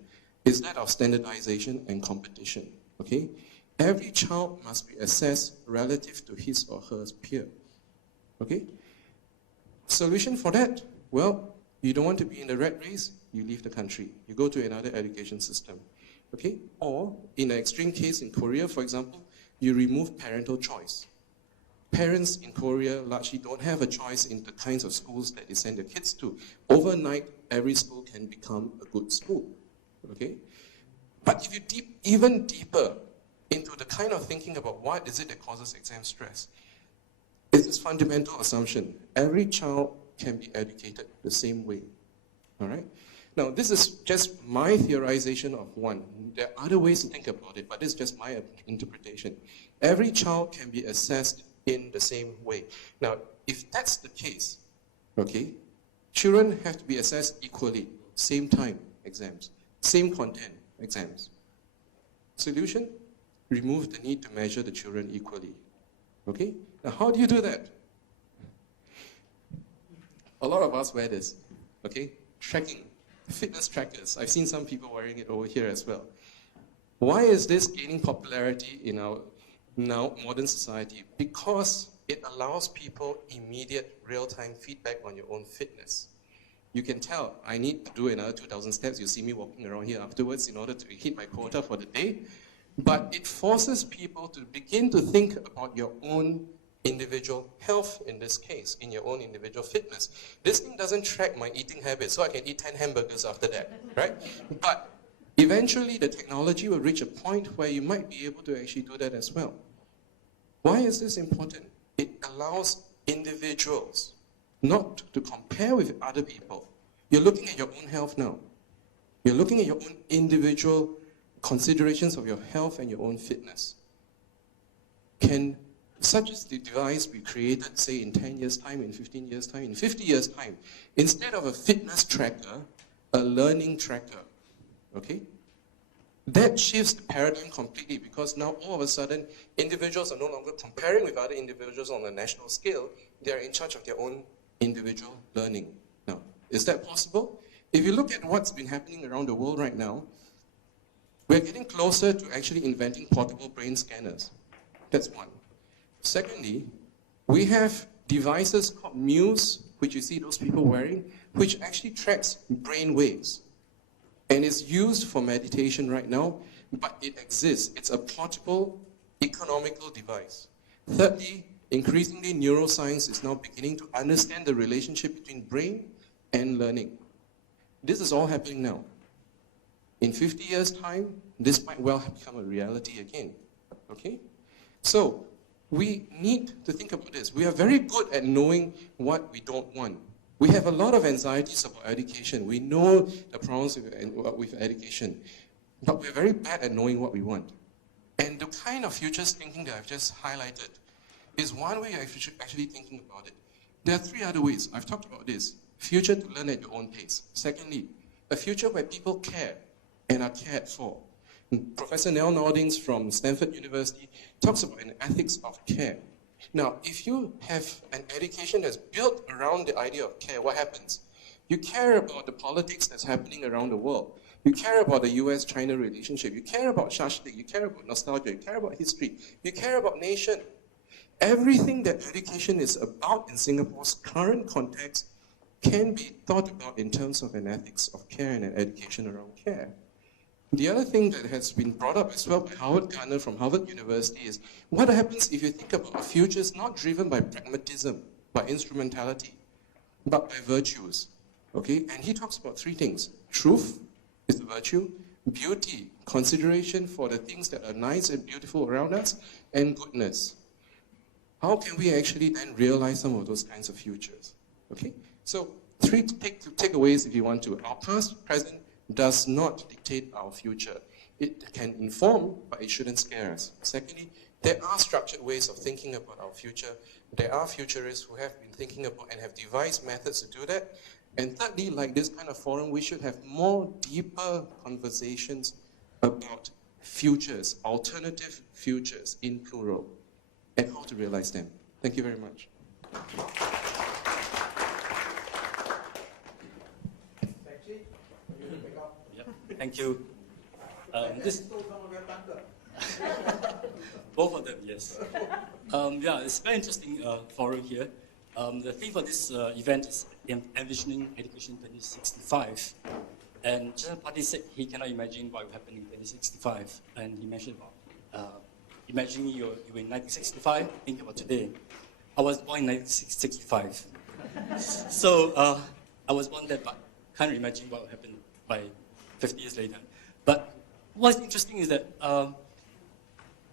is that of standardization and competition, okay? Every child must be assessed relative to his or her peer, okay? Solution for that? Well, you don't want to be in the rat race, you leave the country. You go to another education system, okay? Or, in an extreme case in Korea, for example, you remove parental choice. Parents in Korea largely don't have a choice in the kinds of schools that they send their kids to. Overnight, every school can become a good school, okay? But if you dig even deeper into the kind of thinking about what is it that causes exam stress, it's this fundamental assumption. Every child can be educated the same way, all right? Now, this is just my theorization of one. There are other ways to think about it, but this is just my interpretation. Every child can be assessed in the same way. Now, if that's the case, okay, children have to be assessed equally, same time exams, same content exams. Solution? Remove the need to measure the children equally, okay? Now, how do you do that? A lot of us wear this, okay? Tracking, fitness trackers. I've seen some people wearing it over here as well. Why is this gaining popularity in our now modern society? Because it allows people immediate real-time feedback on your own fitness. You can tell I need to do another 2,000 steps. You see me walking around here afterwards in order to hit my quota for the day. But it forces people to begin to think about your own individual health in this case, in your own individual fitness. This thing doesn't track my eating habits, so I can eat 10 hamburgers after that, right? But eventually the technology will reach a point where you might be able to actually do that as well. Why is this important? It allows individuals not to compare with other people. You're looking at your own health now. You're looking at your own individual considerations of your health and your own fitness. Can such as the device we created, say, in 10 years' time, in 15 years' time, in 50 years' time, instead of a fitness tracker, a learning tracker, okay? That shifts the paradigm completely, because now all of a sudden, individuals are no longer comparing with other individuals on a national scale. They are in charge of their own individual learning. Now, is that possible? If you look at what's been happening around the world right now, we're getting closer to actually inventing portable brain scanners. That's one. Secondly, we have devices called Muse, which you see those people wearing, which actually tracks brain waves. And is used for meditation right now, but it exists. It's a portable, economical device. Thirdly, increasingly neuroscience is now beginning to understand the relationship between brain and learning. This is all happening now. In 50 years' time, this might well become a reality again. Okay? So, we need to think about this. We are very good at knowing what we don't want. We have a lot of anxieties about education. We know the problems with education, but we're very bad at knowing what we want. And the kind of futures thinking that I've just highlighted is one way of actually thinking about it. There are three other ways. I've talked about this. Future to learn at your own pace. Secondly, a future where people care and are cared for. Professor Nell Nordings from Stanford University talks about an ethics of care. Now, if you have an education that's built around the idea of care, what happens? You care about the politics that's happening around the world. You care about the US-China relationship. You care about shashlik. You care about nostalgia. You care about history. You care about nation. Everything that education is about in Singapore's current context can be thought about in terms of an ethics of care and an education around care. The other thing that has been brought up as well by Howard Gardner from Harvard University is what happens if you think about a future is not driven by pragmatism, by instrumentality, but by virtues. Okay? And he talks about three things. Truth is a virtue, beauty, consideration for the things that are nice and beautiful around us, and goodness. How can we actually then realize some of those kinds of futures? Okay? So, three takeaways if you want to. Our past, present, does not dictate our future. It can inform, but it shouldn't scare us. Secondly, there are structured ways of thinking about our future. There are futurists who have been thinking about and have devised methods to do that. And thirdly, like this kind of forum, we should have more deeper conversations about futures, alternative futures in plural, and how to realize them. Thank you very much. Thank you. Both of them, yes. Yeah, it's a very interesting forum here. The theme for this event is Envisioning Education 2065. And Chairman Party said he cannot imagine what will happen in 2065. And he mentioned about imagining you're in 1965, think about today. I was born in 1965. So I was born then, but can't imagine what will happen by 50 years later. But what's interesting is that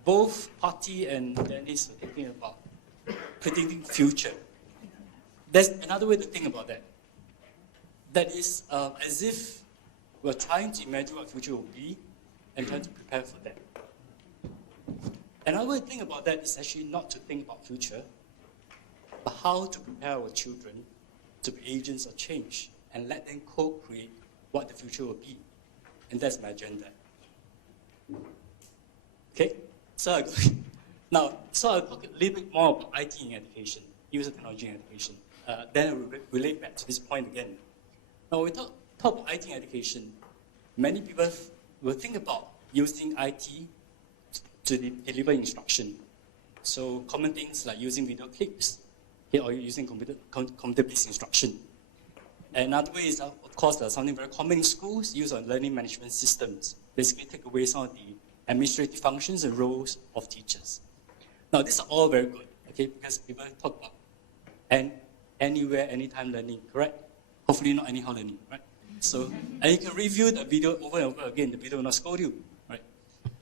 both Party and Dennis are thinking about predicting future. There's another way to think about that. That is as if we're trying to imagine what future will be and trying to prepare for that. Another way to think about that is actually not to think about future, but how to prepare our children to be agents of change and let them co-create what the future will be. And that's my agenda. Okay? So I'll talk a little bit more about IT in education, user technology in education. Then I will relate back to this point again. Now, when we talk about IT in education, many people will think about using IT to deliver instruction. So common things like using video clips or using computer-based instruction. Another way is, of course, something very common in schools, use of learning management systems. Basically take away some of the administrative functions and roles of teachers. Now, these are all very good, okay, because people talk about anywhere, anytime learning, correct? Hopefully not anyhow learning, right? So, and you can review the video over and over again, the video will not scold you, right?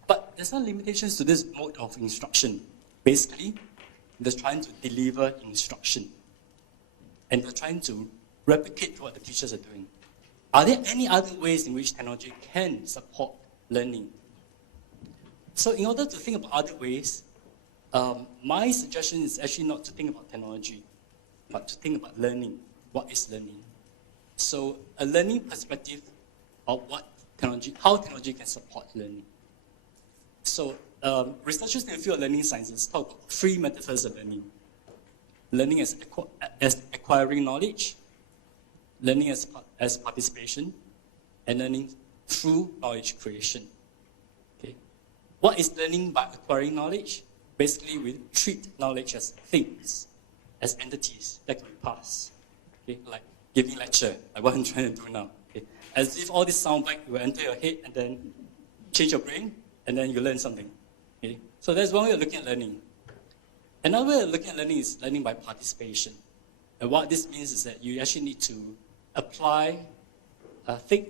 But there's some limitations to this mode of instruction. Basically, they're trying to deliver instruction. And they're trying to replicate what the teachers are doing. Are there any other ways in which technology can support learning? So in order to think about other ways, my suggestion is actually not to think about technology, but to think about learning. What is learning? So a learning perspective of how technology can support learning. So researchers in the field of learning sciences talk about 3 metaphors of learning. Learning as acquiring knowledge, learning as participation, and learning through knowledge creation. Okay. What is learning by acquiring knowledge? Basically, we treat knowledge as things, as entities that can be passed. Okay. Like giving lecture, like what I'm trying to do now. Okay. As if all this sound bite will enter your head and then change your brain, and then you learn something. Okay. So that's one way of looking at learning. Another way of looking at learning is learning by participation. And what this means is that you actually need to apply,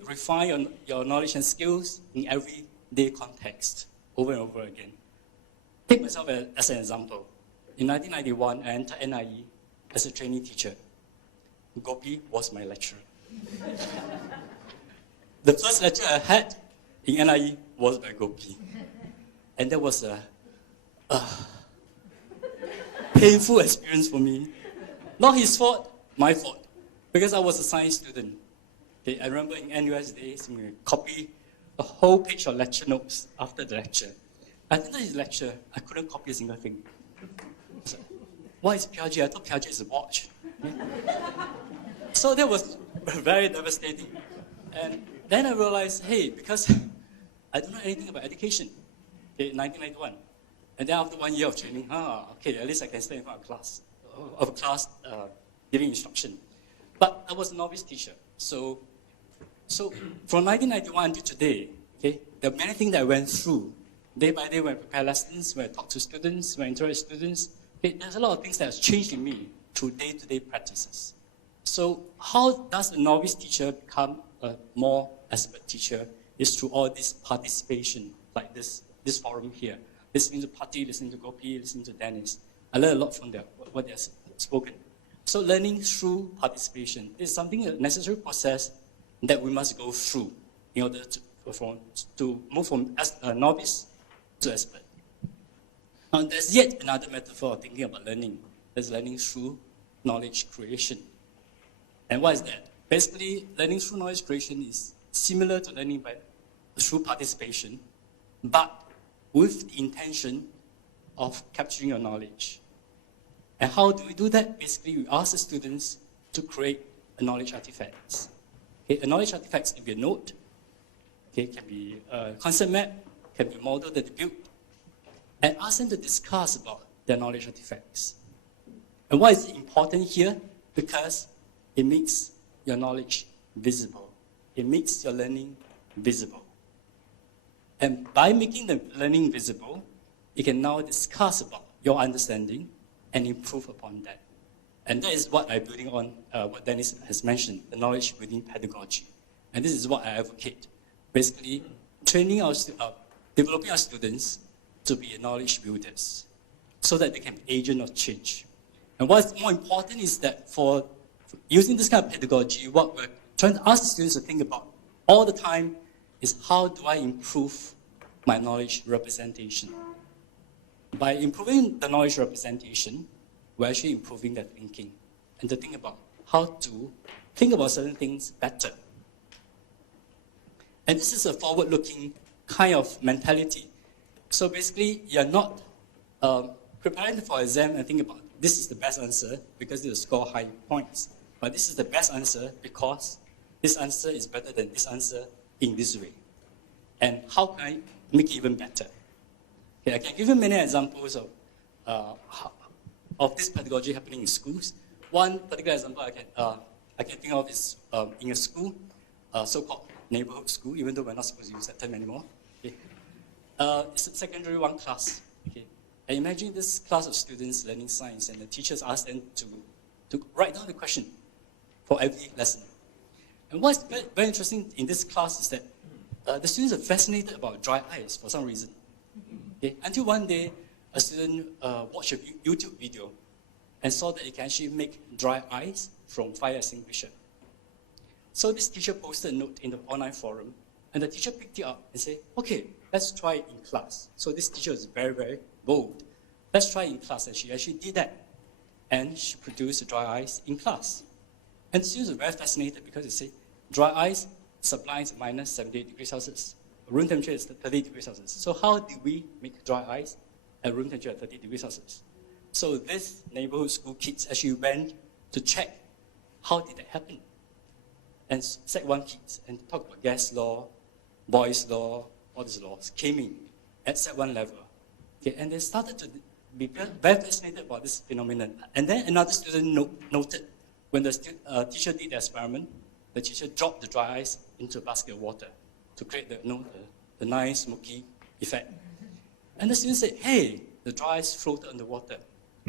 refine your knowledge and skills in everyday context over and over again. Take myself as an example. In 1991, I entered NIE as a trainee teacher. Gopi was my lecturer. The first lecture I had in NIE was by Gopi. And that was a painful experience for me. Not his fault, my fault. Because I was a science student. Okay, I remember in NUS days, we copy a whole page of lecture notes after the lecture. At the end of his lecture, I couldn't copy a single thing. So, what is Piaget? I thought Piaget is a watch. Okay? So that was very devastating. And then I realized, hey, because I don't know anything about education. Okay, 1991. And then after 1 year of training, okay, at least I can stay in front of a class giving instruction. But I was a novice teacher. So from 1991 until today, okay, there are many things that I went through. Day by day when I prepare lessons, when I talk to students, when I interact with students, okay, there's a lot of things that have changed in me through day-to-day practices. So how does a novice teacher become a more expert teacher is through all this participation, like this forum here. Listening to Patti, listening to Gopi, listening to Dennis. I learned a lot from what they have spoken. So learning through participation is something, a necessary process that we must go through in order to move from a novice to expert. Now there's yet another metaphor of thinking about learning. There's learning through knowledge creation. And what is that? Basically, learning through knowledge creation is similar to learning through participation, but with the intention of capturing your knowledge. And how do we do that? Basically, we ask the students to create a knowledge artifacts. Okay, a knowledge artifact can be a note, okay, can be a concept map, can be a model that they built, and ask them to discuss about their knowledge artifacts. And why is it important here? Because it makes your knowledge visible. It makes your learning visible. And by making the learning visible, you can now discuss about your understanding and improve upon that. And that is what I'm building on, what Dennis has mentioned, the knowledge building pedagogy. And this is what I advocate. Basically, training developing our students to be knowledge builders so that they can be agent of change. And what's more important is that for using this kind of pedagogy, what we're trying to ask the students to think about all the time is how do I improve my knowledge representation? By improving the knowledge representation, we're actually improving their thinking and to think about how to think about certain things better. And this is a forward-looking kind of mentality. So basically, you're not preparing for an exam and think about this is the best answer because it will score high points. But this is the best answer because this answer is better than this answer in this way. And how can I make it even better? Okay, I can give you many examples of this pedagogy happening in schools. One particular example I I can think of is in a school, so-called neighborhood school, even though we're not supposed to use that term anymore. Okay. It's a secondary 1 class. Okay. And imagine this class of students learning science, and the teachers ask them to write down the question for every lesson. And what's very interesting in this class is that the students are fascinated about dry ice for some reason. Okay? Until one day, a student watched a YouTube video and saw that it can actually make dry ice from fire extinguisher. So this teacher posted a note in the online forum, and the teacher picked it up and said, okay, let's try it in class. So this teacher was very, very bold. Let's try it in class, and she actually did that. And she produced dry ice in class. And the students were very fascinated because they said, dry ice sublimes at minus 78 degrees Celsius. Room temperature is 30 degrees Celsius. So how do we make dry ice at room temperature at 30 degrees Celsius? So this neighborhood school kids actually went to check how did that happen. And Sec 1 kids, and talk about gas law, Boyle's law, all these laws came in at Sec 1 level. Okay, and they started to be very fascinated about this phenomenon. And then another student noted, when the teacher did the experiment, the teacher dropped the dry ice into a basket of water to create the nice smoky effect. And the student said, hey, the dry ice floated on the water.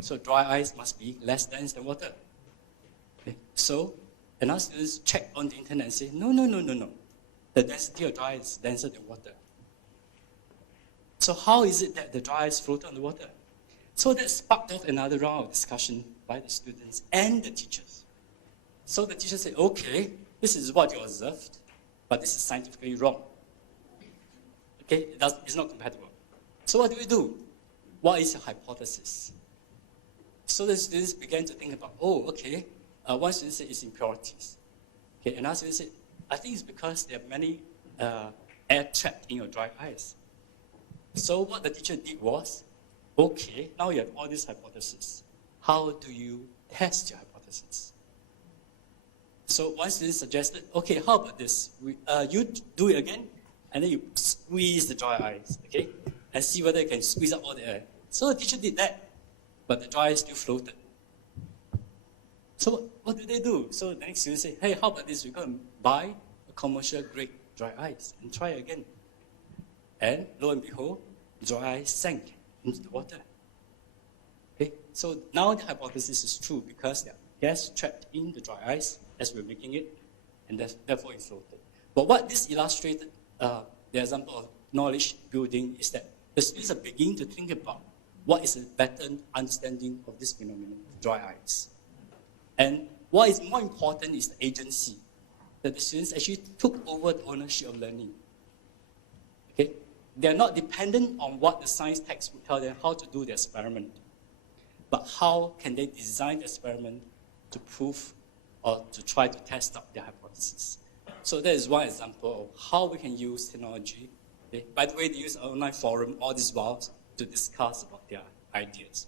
So dry ice must be less dense than water. Okay. So another students checked on the internet and said, no. The density of dry ice is denser than water. So how is it that the dry ice floated on the water? So that sparked off another round of discussion by the students and the teachers. So the teacher said, okay, this is what you observed, but this is scientifically wrong. Okay, it's not compatible. So what do we do? What is your hypothesis? So the students began to think about, okay, one student said it's impurities. Okay, another student said, I think it's because there are many air trapped in your dry ice. So what the teacher did was, okay, now you have all these hypotheses. How do you test your hypothesis? So one student suggested, okay, how about this? You do it again, and then you squeeze the dry ice, okay? And see whether you can squeeze out all the air. So the teacher did that, but the dry ice still floated. So what do? So the next student said, hey, how about this? We're going to buy a commercial grade dry ice and try again. And lo and behold, dry ice sank into the water. Okay, so now the hypothesis is true because there are gas trapped in the dry ice as we're making it, and therefore it floated. But what this illustrated, the example of knowledge building, is that the students are beginning to think about what is a better understanding of this phenomenon, dry ice. And what is more important is the agency, that the students actually took over the ownership of learning. Okay? They're not dependent on what the science text would tell them how to do the experiment, but how can they design the experiment to prove or to try to test out their hypothesis. So that is one example of how we can use technology. Okay? By the way, they use an online forum all these while to discuss about their ideas.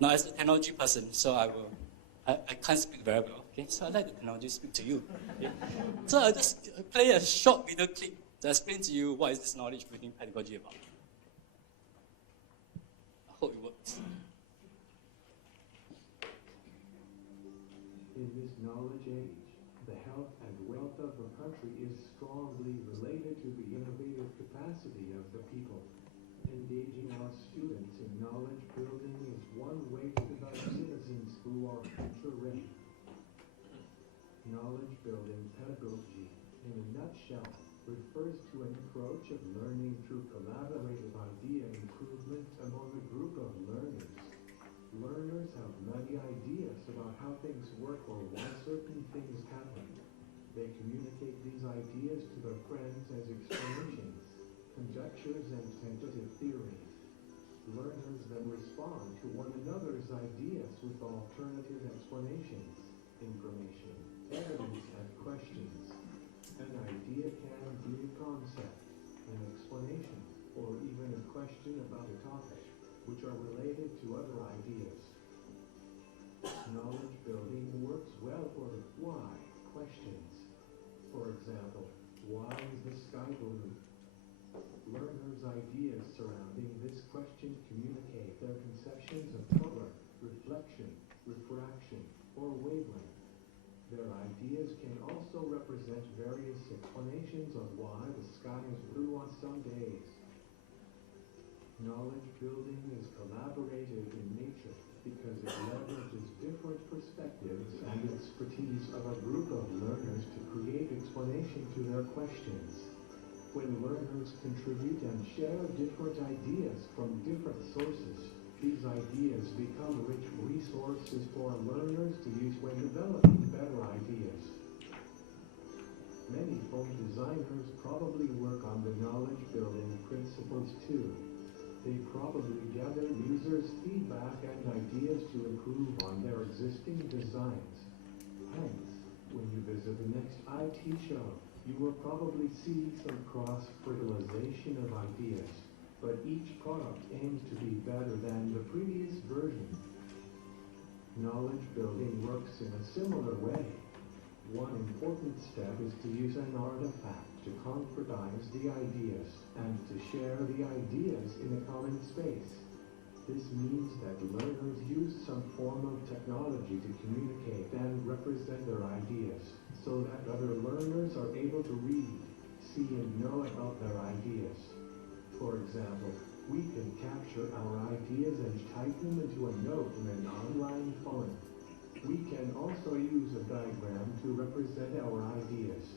Now, as a technology person, so I can't speak very well, okay? So I'd like the technology to speak to you. Okay? So I'll just play a short video clip to explain to you what is this knowledge building pedagogy about. I hope it works. In this knowledge age, the health and wealth of a country is strongly related to the innovative capacity of the people. Engaging our students in knowledge building is one way to develop citizens who are future ready. Knowledge building pedagogy, in a nutshell, refers to an approach of learning through collaborative idea improvement among a group of learners. Learners have many ideas about how things work or why certain things happen. They communicate these ideas to their friends as explanations, conjectures, and tentative theories. Learners then respond to one another's ideas with alternative explanations, information, evidence, and questions. An idea can be a concept, an explanation, or even a question about a topic, which are related to other ideas. Knowledge building works well for the why questions. For example, why is the sky blue? Learners' ideas surrounding this question communicate their conceptions of color, reflection, refraction, or wavelength. Their ideas can also represent various explanations of why the sky is blue on some days. Knowledge building is collaborative in nature because it leverages different perspectives and expertise of a group of learners to create explanation to their questions. When learners contribute and share different ideas from different sources, these ideas become rich resources for learners to use when developing better ideas. Many phone designers probably work on the knowledge building principles too. They probably gather users' feedback and ideas to improve on their existing designs. Hence, when you visit the next IT show, you will probably see some cross-fertilization of ideas, but each product aims to be better than the previous version. Knowledge building works in a similar way. One important step is to use an artifact to concretize the ideas and to share the ideas in a common space. This means that learners use some form of technology to communicate and represent their ideas, so that other learners are able to read, see, and know about their ideas. For example, we can capture our ideas and type them into a note in an online form. We can also use a diagram to represent our ideas.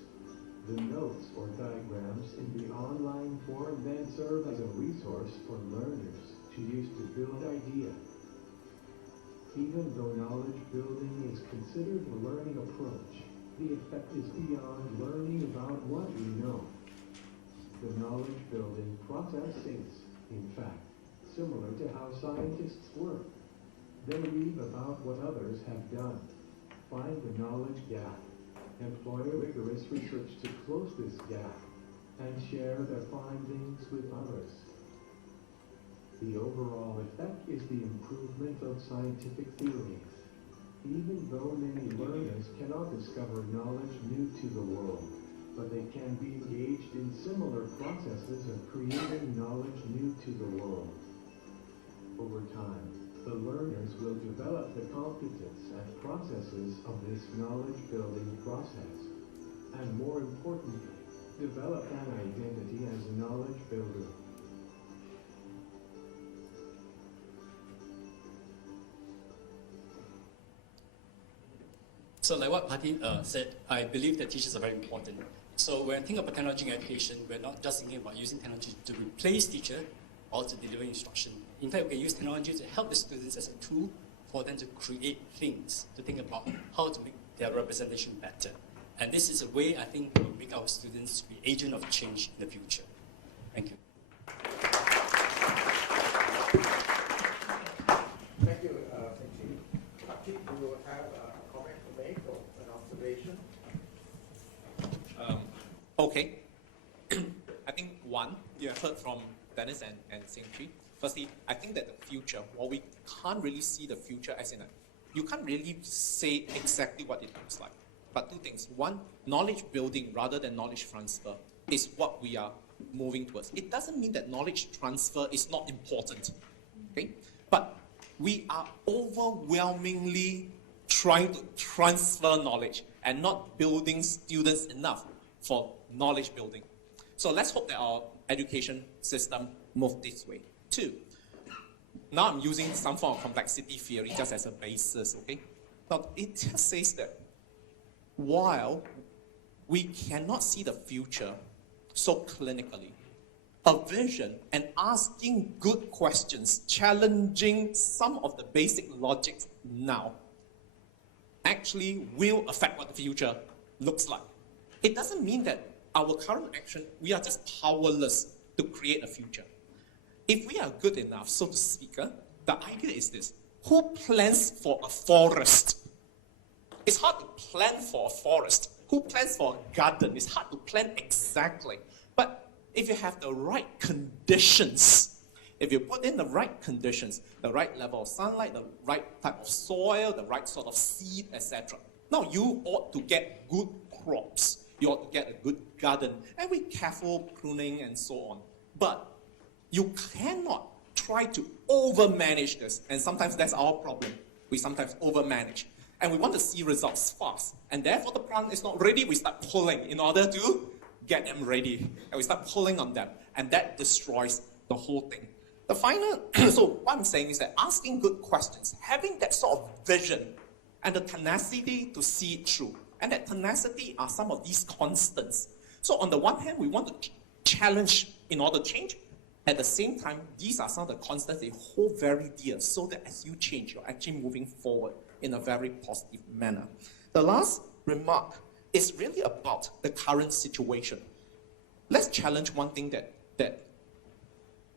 The notes or diagrams in the online form then serve as a resource for learners to use to build ideas. Even though knowledge building is considered a learning approach, the effect is beyond learning about what we know. The knowledge building process is, in fact, similar to how scientists work. They read about what others have done, find the knowledge gap, employ rigorous research to close this gap, and share their findings with others. The overall effect is the improvement of scientific theories. Even though many learners cannot discover knowledge new to the world, but they can be engaged in similar processes of creating knowledge new to the world. Over time, the learners will develop the competence and processes of this knowledge-building process, and more importantly, develop an identity as a knowledge builder. So like what Pati said, I believe that teachers are very important. So when I think about technology in education, we're not just thinking about using technology to replace teacher or to deliver instruction. In fact, we can use technology to help the students as a tool for them to create things, to think about how to make their representation better. And this is a way I think will make our students be agent of change in the future. Thank you. Thank you, Chee. Kit, do you have a comment to make or an observation? Okay. I think one, you have heard from Dennis and Seng. Firstly, I think that the future, while we can't really see the future as in you can't really say exactly what it looks like. But two things. One, knowledge building rather than knowledge transfer is what we are moving towards. It doesn't mean that knowledge transfer is not important. Okay? But we are overwhelmingly trying to transfer knowledge and not building students enough for knowledge building. So let's hope that our education system moves this way. Two, now I'm using some form of complexity theory just as a basis, okay? Now it just says that while we cannot see the future so clinically, a vision and asking good questions, challenging some of the basic logics now, actually will affect what the future looks like. It doesn't mean that our current action, we are just powerless to create a future. If we are good enough, so to speak, the idea is this: who plans for a forest? It's hard to plan for a forest. Who plans for a garden? It's hard to plan exactly. But if you have the right conditions, if you put in the right conditions, the right level of sunlight, the right type of soil, the right sort of seed, etc., now you ought to get good crops. You ought to get a good garden, and with careful pruning and so on. But you cannot try to overmanage this, and sometimes that's our problem. We sometimes overmanage. And we want to see results fast. And therefore the plant is not ready, we start pulling in order to get them ready. And we start pulling on them. And that destroys the whole thing. The final, so what I'm saying is that asking good questions, having that sort of vision and the tenacity to see it through. And that tenacity are some of these constants. So on the one hand, we want to challenge in order to change. At the same time, these are some of the constants they hold very dear, so that as you change, you're actually moving forward in a very positive manner. The last remark is really about the current situation. Let's challenge one thing that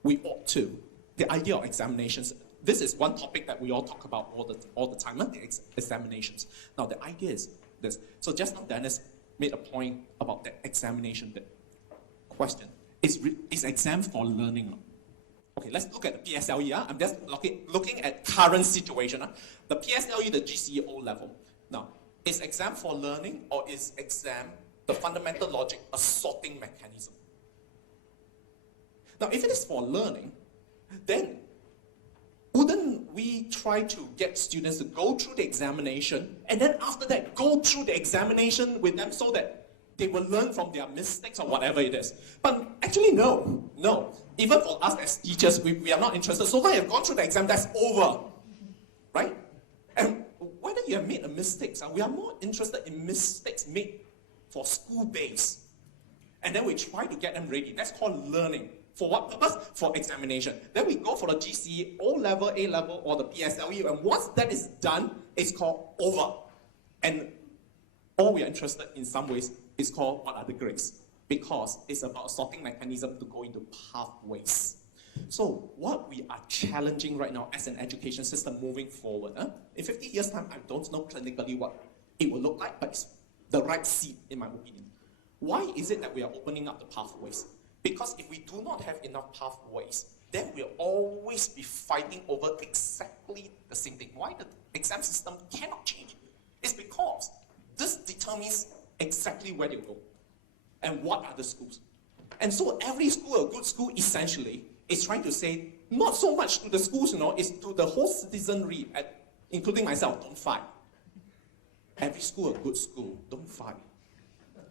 we ought to, the idea of examinations. This is one topic that we all talk about all the time, the examinations. Now the idea is this. So just now Dennis made a point about the examination question. Is exam for learning? Okay, let's look at the PSLE. I'm just looking at current situation. The PSLE, the GCE O level. Now, is exam for learning or is exam, the fundamental logic, a sorting mechanism? Now, if it is for learning, then wouldn't we try to get students to go through the examination and then after that go through the examination with them so that they will learn from their mistakes or whatever it is? But actually, no. Even for us as teachers, we are not interested. So long as you've gone through the exam, that's over. Right? And whether you have made a mistake, we are more interested in mistakes made for school base. And then we try to get them ready. That's called learning. For what purpose? For examination. Then we go for the GCE, O level, A level, or the PSLE. And once that is done, it's called over. And all we are interested in some ways is called what are the grades, because it's about a sorting mechanism to go into pathways. So what we are challenging right now as an education system moving forward, in 50 years' time, I don't know clinically what it will look like, but it's the right seed, in my opinion. Why is it that we are opening up the pathways? Because if we do not have enough pathways, then we'll always be fighting over exactly the same thing. Why the exam system cannot change? It's because this determines exactly where they go and what are the schools. And so every school, a good school, essentially, is trying to say, not so much to the schools, it's to the whole citizenry, including myself, don't fight. Every school, a good school, don't fight.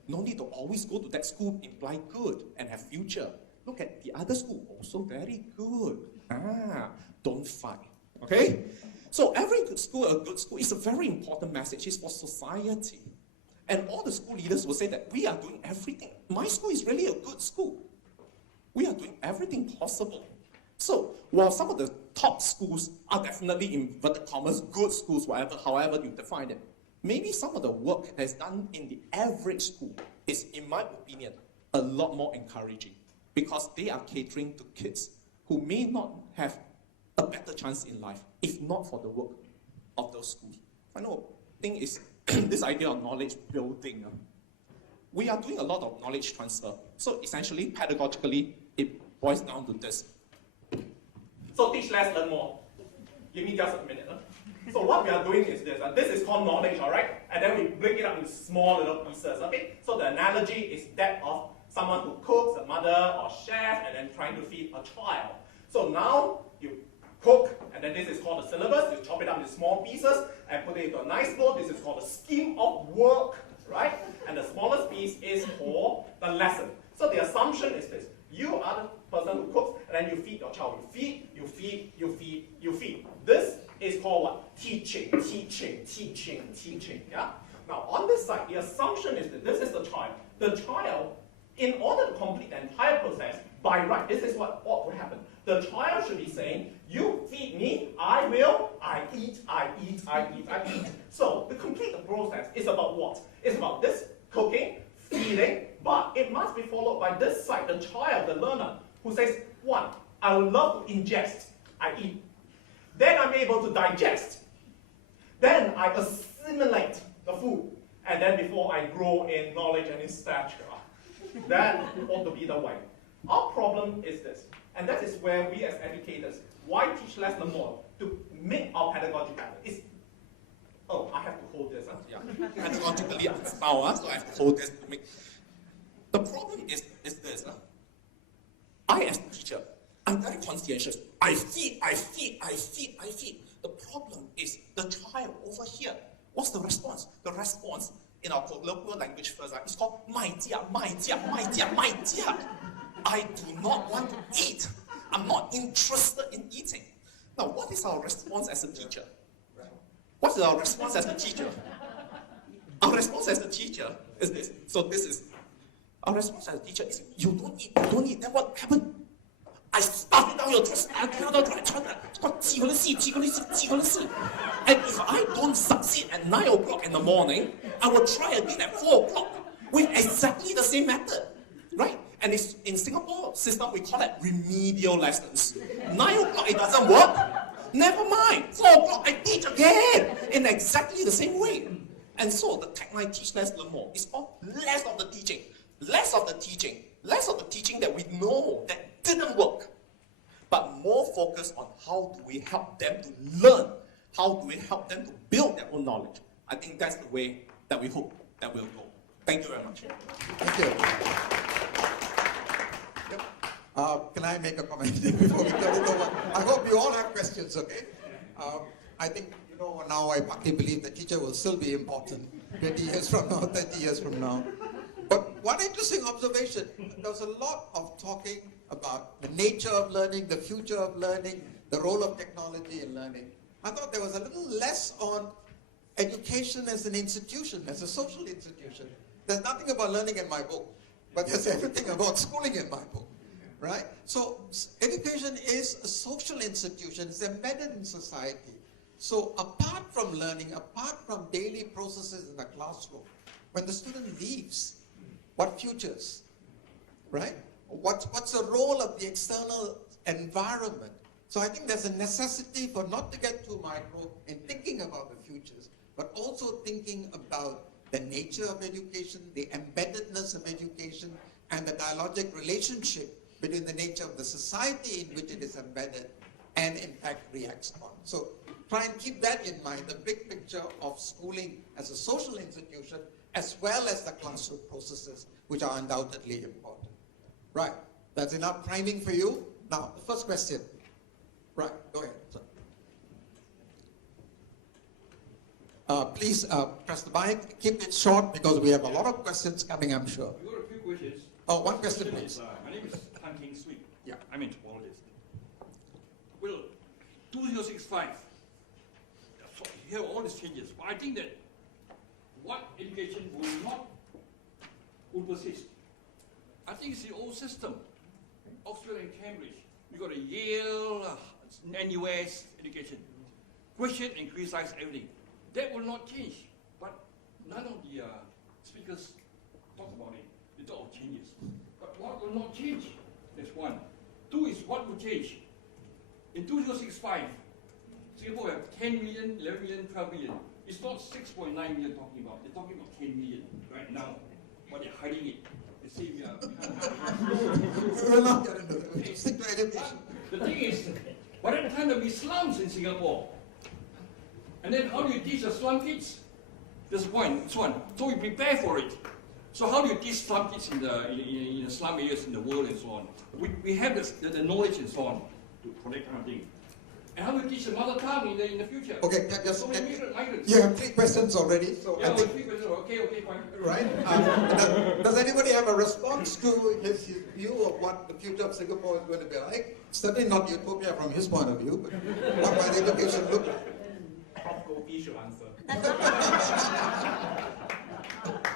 No need to always go to that school, imply good and have future. Look at the other school, also very good. Don't fight, okay? So every good school, a good school, is a very important message. It's for society. And all the school leaders will say that we are doing everything. My school is really a good school. We are doing everything possible. So while some of the top schools are definitely, in inverted commas, good schools, however you define it, maybe some of the work that's done in the average school is, in my opinion, a lot more encouraging, because they are catering to kids who may not have a better chance in life if not for the work of those schools. Final thing is this idea of knowledge building. We are doing a lot of knowledge transfer. So essentially, pedagogically, it boils down to this. So teach less, learn more. Give me just a minute. So what we are doing is this. This is called knowledge, all right? And then we break it up into small little pieces, okay? So the analogy is that of someone who cooks, a mother or chef, and then trying to feed a child. So now you cook, and then this is called the syllabus. You chop it up into small pieces and put it into a nice bowl. This is called the scheme of work, right? And the smallest piece is for the lesson. So the assumption is this. You are the person who cooks, and then you feed your child. You feed, you feed, you feed, you feed. This is called what? Teaching, teaching, teaching, teaching, yeah? Now on this side, the assumption is that this is the child. The child, in order to complete the entire process, by right, this is what ought to happen. The child should be saying, you feed me, I will, I eat, I eat, I eat, I eat. So to complete the process is about what? It's about this cooking, feeding, but it must be followed by this side, the child, the learner, who says, one, I would love to ingest, I eat. Then I'm able to digest. Then I assimilate the food. And then before I grow in knowledge and in stature. That ought to be the way. Our problem is this, and that is where we as educators, why teach less learn more? To make our pedagogy better. I have to hold this. Yeah. Pedagogically, I'm small, so I have to hold this to make. The problem is this. I as a teacher, I'm very conscientious. I feed. The problem is the child over here What's the response? The response in our colloquial language first is called 卖家, 卖家, 卖家, 卖家. I do not want to eat. I'm not interested in eating. Now, what is our response as a teacher? What is our response as a teacher? Our response as a teacher is this. So this is, our response as a teacher is, you don't eat, then what happened? I stuff it down your throat. And if I don't succeed at 9 o'clock in the morning, I will try again at 4 o'clock with exactly the same method, right? And it's, in Singapore system, we call it remedial lessons. 9 o'clock, it doesn't work. Never mind. 4 o'clock, I teach again in exactly the same way. And so the tagline, teach less, learn more, is called less of the teaching. Less of the teaching. Less of the teaching that we know that didn't work. But more focus on how do we help them to learn? How do we help them to build their own knowledge? I think that's the way that we hope that we'll go. Thank you very much. Thank you. Yep. Can I make a comment before we turn it over? I hope you all have questions, okay? I think, now I partly believe the teacher will still be important 20 years from now, 30 years from now. But one interesting observation, there was a lot of talking about the nature of learning, the future of learning, the role of technology in learning. I thought there was a little less on education as an institution, as a social institution. There's nothing about learning in my book, but there's everything about schooling in my book, right? So education is a social institution, it's embedded in society. So apart from learning, apart from daily processes in the classroom, when the student leaves, what futures, right? What's the role of the external environment? So I think there's a necessity for not to get too micro in thinking about the futures, but also thinking about the nature of education, the embeddedness of education, and the dialogic relationship between the nature of the society in which it is embedded and in fact reacts on. So try and keep that in mind, the big picture of schooling as a social institution, as well as the classroom processes, which are undoubtedly important. Right, that's enough priming for you. Now, the first question. Right, go ahead. Please press the mic, keep it short because we have a lot of questions coming, I'm sure. We've got a few questions. Oh, one question, please. My name is Tan King Sweet. Yeah. I'm an anthropologist. Well, 2065, here are all these changes. But I think that what education will persist. I think it's the old system. Oxford and Cambridge. We got a Yale, NUS education. Question and criticize everything. That will not change. But none of the speakers talk about it. They talk of changes. But what will not change? That's one. Two is what will change. In 2065, Singapore will have 10 million, 11 million, 12 million. It's not 6.9 million talking about. They're talking about 10 million right now. But they're hiding it. They say we are. We will not get into that. We'll stick to education. The thing is, by that time there'll be slums in Singapore. And then how do you teach the slum kids? That's one. That's one. So we prepare for it. So how do you teach slum kids in the slum areas in the world and so on? We have the knowledge and so on for that kind of thing. And how do you teach the mother tongue in the future? Okay, just so many migrants. you have 3 questions already, so Yeah, I think, 3 questions. Okay, fine. right? Does anybody have a response to his view of what the future of Singapore is going to be like? Certainly not utopia from his point of view, but what might education look like? Prof. Gopi should answer.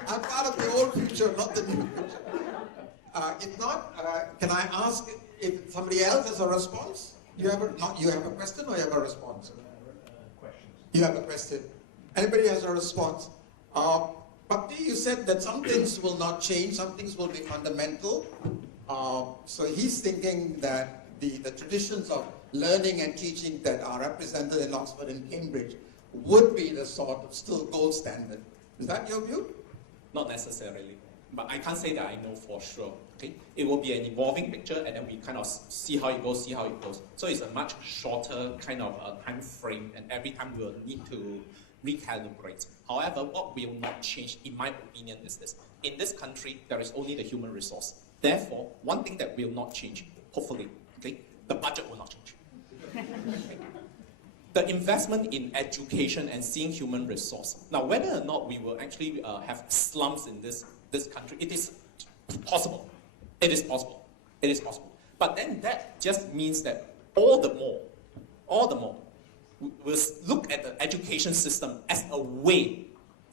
I'm part of the old future, not the new future. If not, can I ask if somebody else has a response? You have a question or you have a response? You have a question. Anybody has a response? Bhakti, you said that some things will not change, some things will be fundamental. So he's thinking that the traditions of learning and teaching that are represented in Oxford and Cambridge would be the sort of still gold standard. Is that your view? Not necessarily, but I can't say that I know for sure. Okay, it will be an evolving picture, and then we kind of see how it goes. So it's a much shorter kind of time frame, and every time we will need to recalibrate. However, what will not change, in my opinion, is this: in this country, there is only the human resource. Therefore, one thing that will not change, hopefully, okay, the budget will not change. the investment in education and seeing human resource. Now, whether or not we will actually have slums in this country, it is possible. It is possible. It is possible. But then that just means that all the more, we'll look at the education system as a way,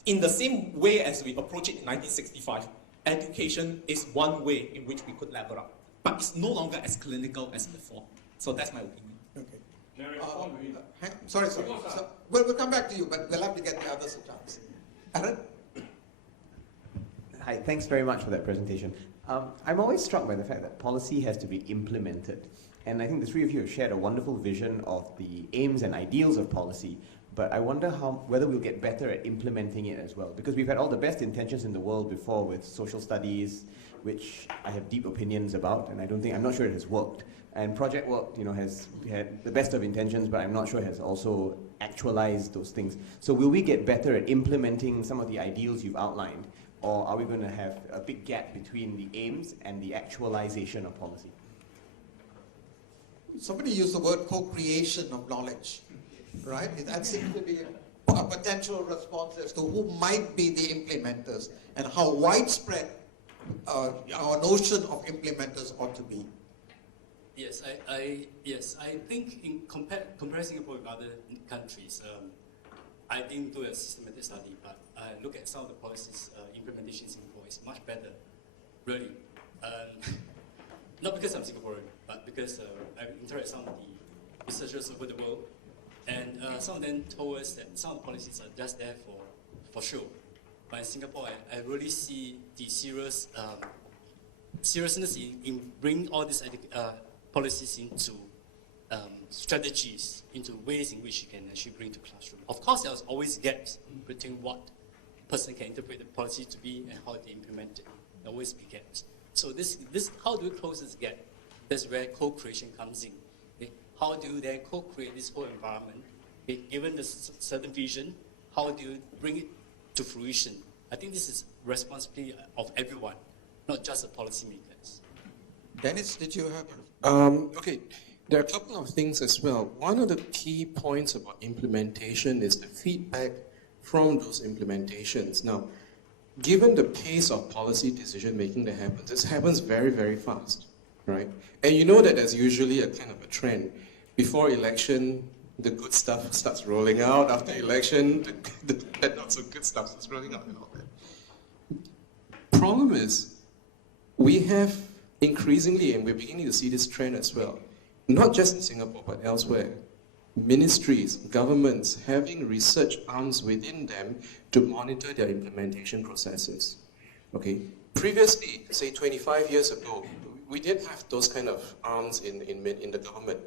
in the same way as we approach it in 1965. Education is one way in which we could level up, but it's no longer as clinical as before. So that's my opinion. Okay. Can I respond to it? Sorry. So, we'll come back to you, but we'll have to get the others a chance. Aaron? Hi, thanks very much for that presentation. I'm always struck by the fact that policy has to be implemented. And I think the three of you have shared a wonderful vision of the aims and ideals of policy, but I wonder whether we'll get better at implementing it as well. Because we've had all the best intentions in the world before with social studies, which I have deep opinions about, and I'm not sure it has worked. And project work, has had the best of intentions, but I'm not sure it has also actualized those things. So will we get better at implementing some of the ideals you've outlined, or are we going to have a big gap between the aims and the actualization of policy? Somebody used the word co-creation of knowledge, right? That seems to be a potential response as to who might be the implementers and how widespread our notion of implementers ought to be. Yes, I think in comparing Singapore with other countries, I didn't do a systematic study, but I look at some of the policies implementation in Singapore is much better, really. Not because I'm Singaporean, but because I've interacted with some of the researchers over the world, and some of them told us that some of the policies are just there for show. But in Singapore, I really see the seriousness in bringing all these policies into strategies, into ways in which you can actually bring to classroom. Of course, there's always gaps between what person can interpret the policy to be and how they implement it. There always be gaps. So this how do we close this gap? That's where co-creation comes in. Okay? How do you then co-create this whole environment? Okay? Given the certain vision, how do you bring it to fruition? I think this is responsibility of everyone, not just the policymakers. Dennis, did you have? Okay, there are a couple of things as well. One of the key points about implementation is the feedback from those implementations. Now, given the pace of policy decision making that happens, this happens very, very fast, right? And you know that there's usually a kind of a trend. Before election, the good stuff starts rolling out. After election, the not so good stuff starts rolling out and all that. Problem is, we have increasingly, and we're beginning to see this trend as well, not just in Singapore, but elsewhere, ministries, governments having research arms within them to monitor their implementation processes. Okay, previously, say 25 years ago, we didn't have those kind of arms in the government.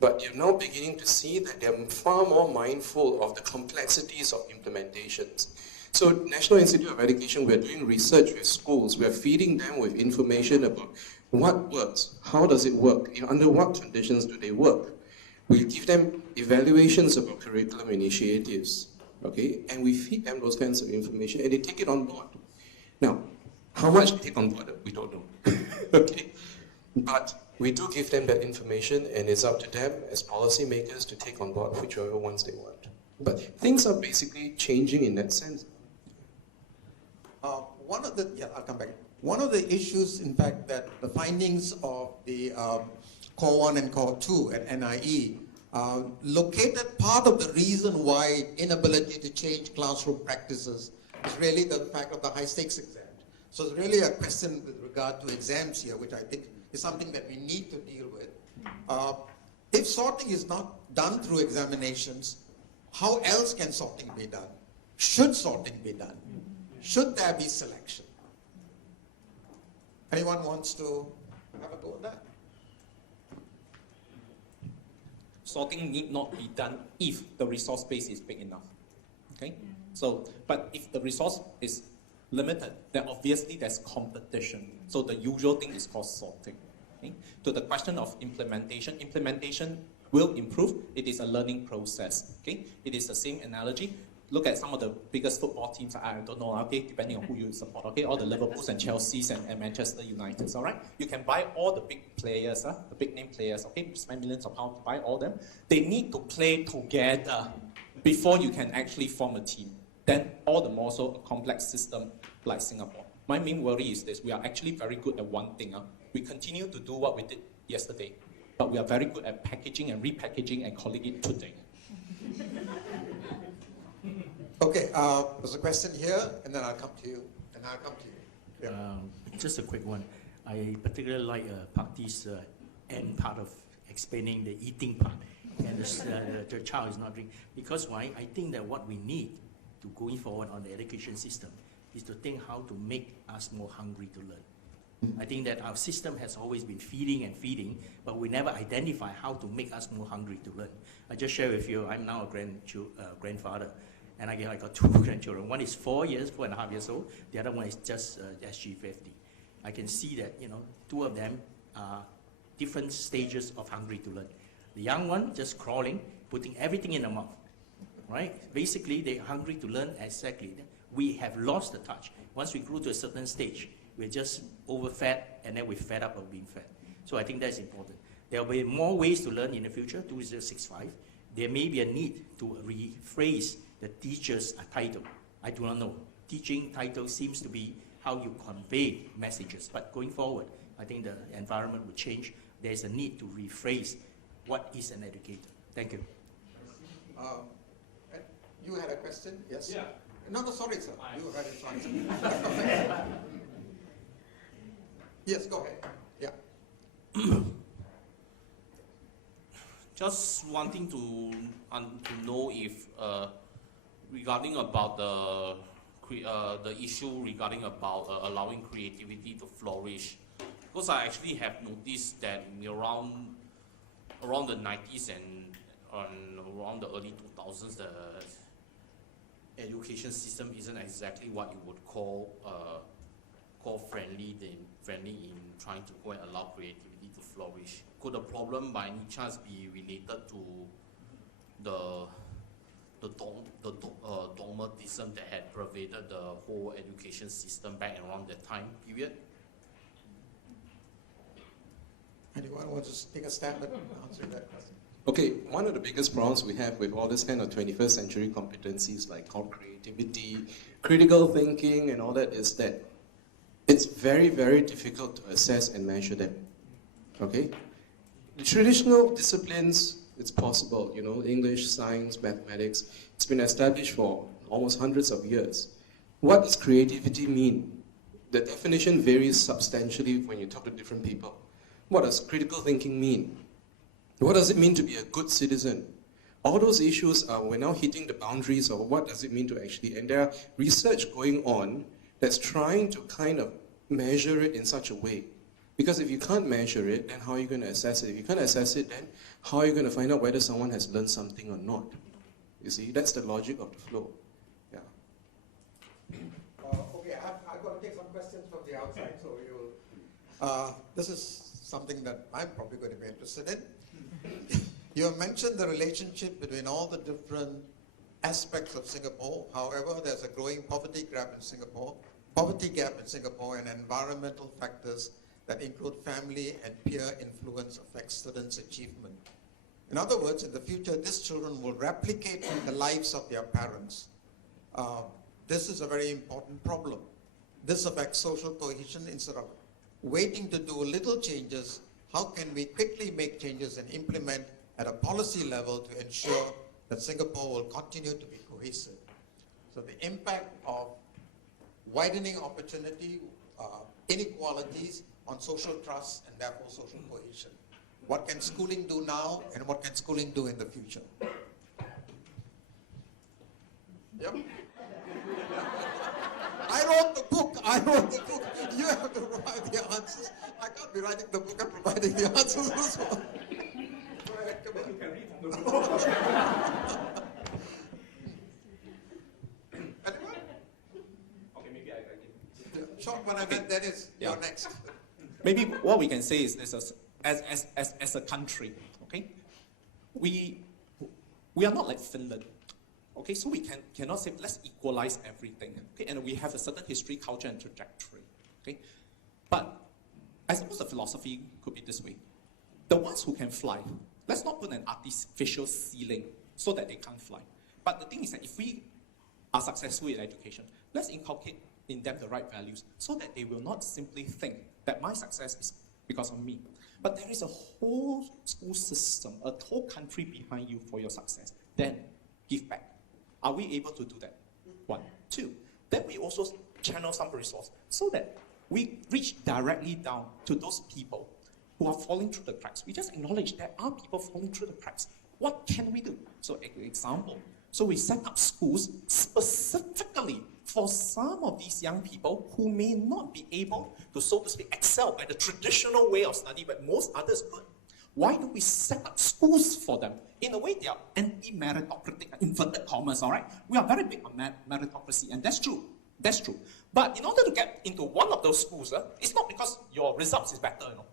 But you're now beginning to see that they're far more mindful of the complexities of implementations. So National Institute of Education, we're doing research with schools. We're feeding them with information about what works, how does it work, under what conditions do they work. We give them evaluations about curriculum initiatives, okay? And we feed them those kinds of information and they take it on board. Now, how much they take on board, we don't know, okay? But we do give them that information and it's up to them as policymakers to take on board whichever ones they want. But things are basically changing in that sense. I'll come back. One of the issues, in fact, that the findings of the Core 1 and Core 2 at NIE located part of the reason why inability to change classroom practices is really the fact of the high stakes exam. So it's really a question with regard to exams here, which I think is something that we need to deal with. If sorting is not done through examinations, how else can sorting be done? Should sorting be done? Should there be selection? Anyone wants to have a go at that? Sorting need not be done if the resource base is big enough. Okay? So, but if the resource is limited, then obviously there's competition. So the usual thing is called sorting. Okay? To the question of implementation will improve. It is a learning process. Okay? It is the same analogy. look at some of the biggest football teams, I don't know, okay, depending on who you support, okay, all the Liverpools and Chelseas and Manchester Uniteds, all right? You can buy all the big players, the big name players, okay, spend millions of pounds to buy all them. They need to play together before you can actually form a team. Then all the more so a complex system like Singapore. My main worry is this: we are actually very good at one thing. We continue to do what we did yesterday, but we are very good at packaging and repackaging and calling it today. Okay, there's a question here, and then I'll come to you, and I'll come to you. Yeah. Just a quick one. I particularly like Pakti's end part of explaining the eating part, and the child is not drinking. Because why? I think that what we need to going forward on the education system is to think how to make us more hungry to learn. I think that our system has always been feeding and feeding, but we never identify how to make us more hungry to learn. I just share with you, I'm now a grandfather, and I got 2 grandchildren. One is 4.5 years old. The other one is just SG50. I can see that, 2 of them are different stages of hungry to learn. The young one just crawling, putting everything in the mouth, right? Basically, they're hungry to learn exactly. We have lost the touch. Once we grew to a certain stage, we're just overfed, and then we're fed up of being fed. So I think that's important. There will be more ways to learn in the future, 2065. There may be a need to rephrase the teacher's title. I do not know. Teaching title seems to be how you convey messages. But going forward, I think the environment will change. There's a need to rephrase what is an educator. Thank you. You had a question? Yes? Yeah. No, sorry, sir. You had a question. Yes, go ahead. Yeah. Just wanting to know if regarding about the issue regarding about allowing creativity to flourish, because I actually have noticed that around the 90s and around the early 2000s, the education system isn't exactly what you would call friendly in trying to go and allow creativity to flourish. Could the problem by any chance be related to the dogmatism that had pervaded the whole education system back around that time period? Anyone want to take a stab at answering that question? Okay, one of the biggest problems we have with all this kind of 21st century competencies like creativity, critical thinking and all that is that it's very, very difficult to assess and measure them. Okay? The traditional disciplines, it's possible, English, science, mathematics, it's been established for almost hundreds of years. What does creativity mean? The definition varies substantially when you talk to different people. What does critical thinking mean? What does it mean to be a good citizen? All those issues we're now hitting the boundaries of what does it mean to actually, and there are research going on that's trying to kind of measure it in such a way. Because if you can't measure it, then how are you going to assess it? If you can't assess it, then how are you going to find out whether someone has learned something or not? You see, that's the logic of the flow. Yeah. Okay, I've got to take some questions from the outside, so you'll... this is something that I'm probably going to be interested in. You have mentioned the relationship between all the different aspects of Singapore. However, there's a growing poverty gap in Singapore, and environmental factors that include family and peer influence affect students' achievement. In other words, in the future, these children will replicate the lives of their parents. This is a very important problem. This affects social cohesion. Instead of waiting to do little changes, how can we quickly make changes and implement at a policy level to ensure that Singapore will continue to be cohesive? So the impact of widening opportunity, inequalities on social trust and therefore social cohesion. What can schooling do now and what can schooling do in the future? Yep. I wrote the book. You have to provide the answers. I can't be writing the book and providing the answers as well. Go ahead, come on. You can read from the book. Anyone? Okay, maybe I can. Short one, and then you're next. Maybe what we can say is this: as a country, okay, we are not like Finland. Okay, so we cannot say let's equalize everything. Okay, and we have a certain history, culture, and trajectory. Okay, but I suppose the philosophy could be this way: the ones who can fly, let's not put an artificial ceiling so that they can't fly. But the thing is that if we are successful in education, let's inculcate in them the right values so that they will not simply think that my success is because of me. But there is a whole school system, a whole country behind you for your success. Then give back. Are we able to do that? 1. 2. Then we also channel some resource so that we reach directly down to those people who are falling through the cracks. We just acknowledge there are people falling through the cracks. What can we do? So, an example. So we set up schools specifically for some of these young people who may not be able to, so to speak, excel by the traditional way of study, but most others could. Why do we set up schools for them? In a way, they are anti-meritocratic, inverted commas, all right? We are very big on meritocracy, and that's true. That's true. But in order to get into one of those schools, it's not because your results is better, you know.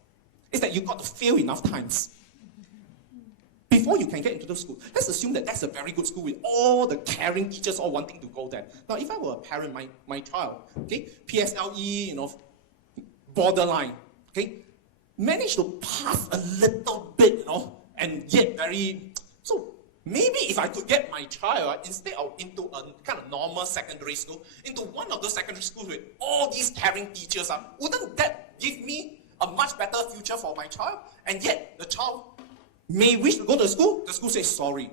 It's that you've got to fail enough times before you can get into those schools. Let's assume that that's a very good school with all the caring teachers all wanting to go there. Now, if I were a parent, my child, okay, PSLE, you know, borderline, okay, managed to pass a little bit, you know, and yet very, so maybe if I could get my child, instead of into a kind of normal secondary school, into one of those secondary schools with all these caring teachers, wouldn't that give me a much better future for my child? And yet, the child may wish to go to the school says sorry.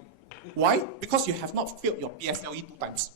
Why? Because you have not failed your PSLE 2 times.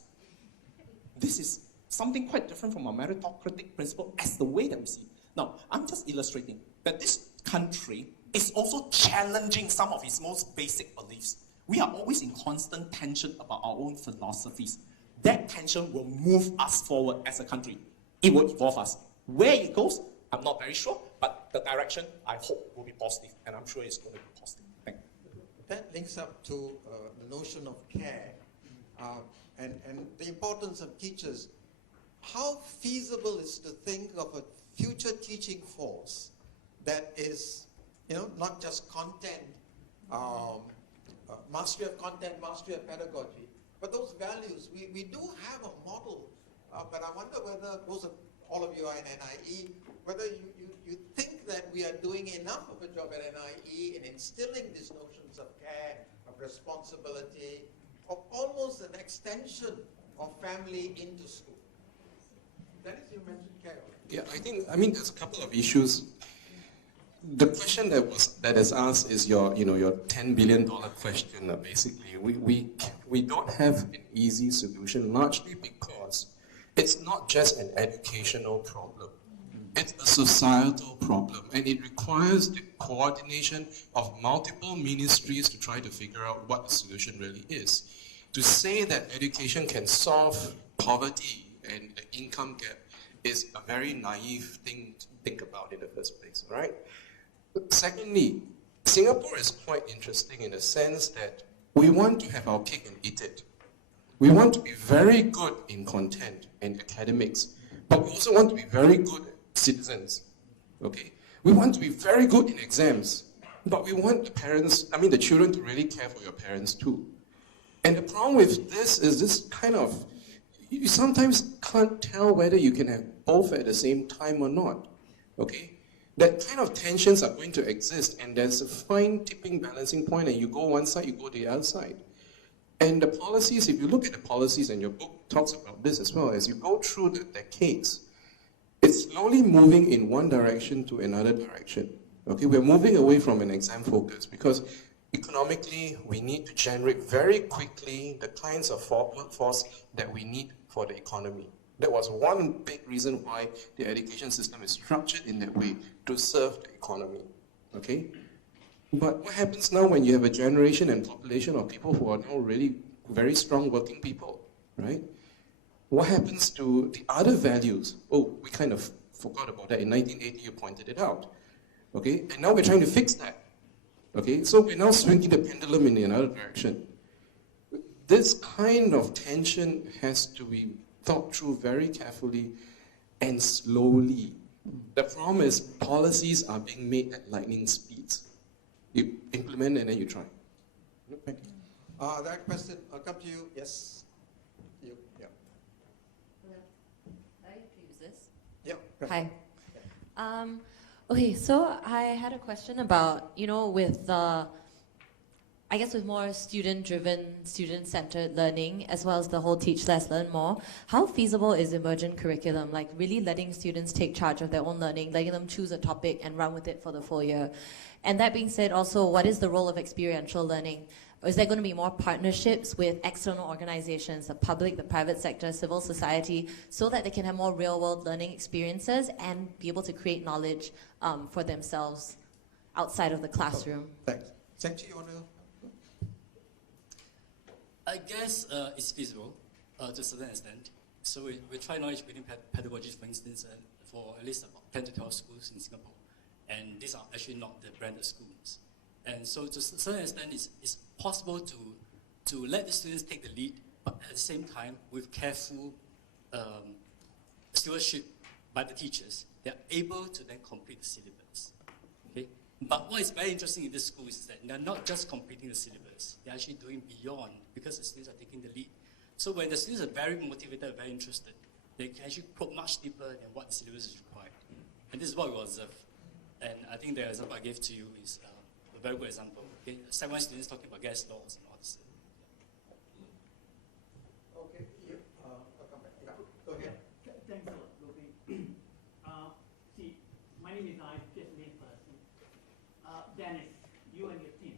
This is something quite different from a meritocratic principle as the way that we see. Now, I'm just illustrating that this country is also challenging some of its most basic beliefs. We are always in constant tension about our own philosophies. That tension will move us forward as a country. It will evolve us. Where it goes, I'm not very sure, but the direction, I hope, will be positive, and I'm sure it's going to be positive. Thank you. That links up to the notion of care and the importance of teachers. How feasible is to think of a future teaching force that is, you know, not just content, mastery of content, mastery of pedagogy, but those values. We do have a model, but I wonder whether all of you are in NIE, whether you think that we are doing enough of a job at NIE in instilling these notions of care, of responsibility, of almost an extension of family into school. Dennis, you mentioned care. Yeah, I mean, there's a couple of issues. The question that is asked is your $10 billion question. Basically, we don't have an easy solution, largely because it's not just an educational problem. It's a societal problem, and it requires the coordination of multiple ministries to try to figure out what the solution really is. To say that education can solve poverty and the income gap is a very naive thing to think about in the first place, right? Secondly, Singapore is quite interesting in the sense that we want to have our cake and eat it. We want to be very good in content and academics, but we also want to be very good citizens, okay? We want to be very good in exams, but we want the children to really care for your parents too. And the problem with this is this kind of, you sometimes can't tell whether you can have both at the same time or not, okay? That kind of tensions are going to exist, and there's a fine tipping balancing point, and you go one side, you go the other side. And the policies, if you look at the policies, and your book talks about this as well, as you go through the decades, it's slowly moving in one direction to another direction. Okay, we're moving away from an exam focus because economically, we need to generate very quickly the kinds of workforce that we need for the economy. That was one big reason why the education system is structured in that way, to serve the economy, okay? But what happens now when you have a generation and population of people who are now really very strong working people, right? What happens to the other values? Oh, we kind of forgot about that. In 1980, you pointed it out, okay? And now we're trying to fix that, okay? So we're now swinging the pendulum in another direction. This kind of tension has to be thought through very carefully and slowly. The problem is policies are being made at lightning speeds. You implement and then you try. Thank you. That question, I'll come to you. Yes. You, yeah. Hello. I use this. Yeah. right. Hi. Okay, so I had a question about, with I guess with more student-driven, student-centered learning, as well as the whole teach less, learn more, how feasible is emergent curriculum? Like really letting students take charge of their own learning, letting them choose a topic and run with it for the full year. And that being said, also, what is the role of experiential learning? Or is there going to be more partnerships with external organizations, the public, the private sector, civil society, so that they can have more real-world learning experiences and be able to create knowledge for themselves outside of the classroom? Thanks. Seng, you want to? I guess it's feasible to a certain extent. So we try knowledge building pedagogies, for instance, for at least about 10 to 12 schools in Singapore. And these are actually not the branded schools. And so to a certain extent, it's possible to let the students take the lead, but at the same time, with careful stewardship by the teachers, they're able to then complete the syllabus. Okay? But what is very interesting in this school is that they're not just completing the syllabus, they're actually doing beyond because the students are taking the lead. So when the students are very motivated, very interested, they can actually probe much deeper than what the syllabus is required. And this is what we observe. And I think the example I gave to you is a very good example. Okay? Second students talking about gas laws and all this. Okay, you, I'll come back. Yeah, go ahead. Thanks a lot, Gopi. See, my name is I, just me person. Dennis, you and your team.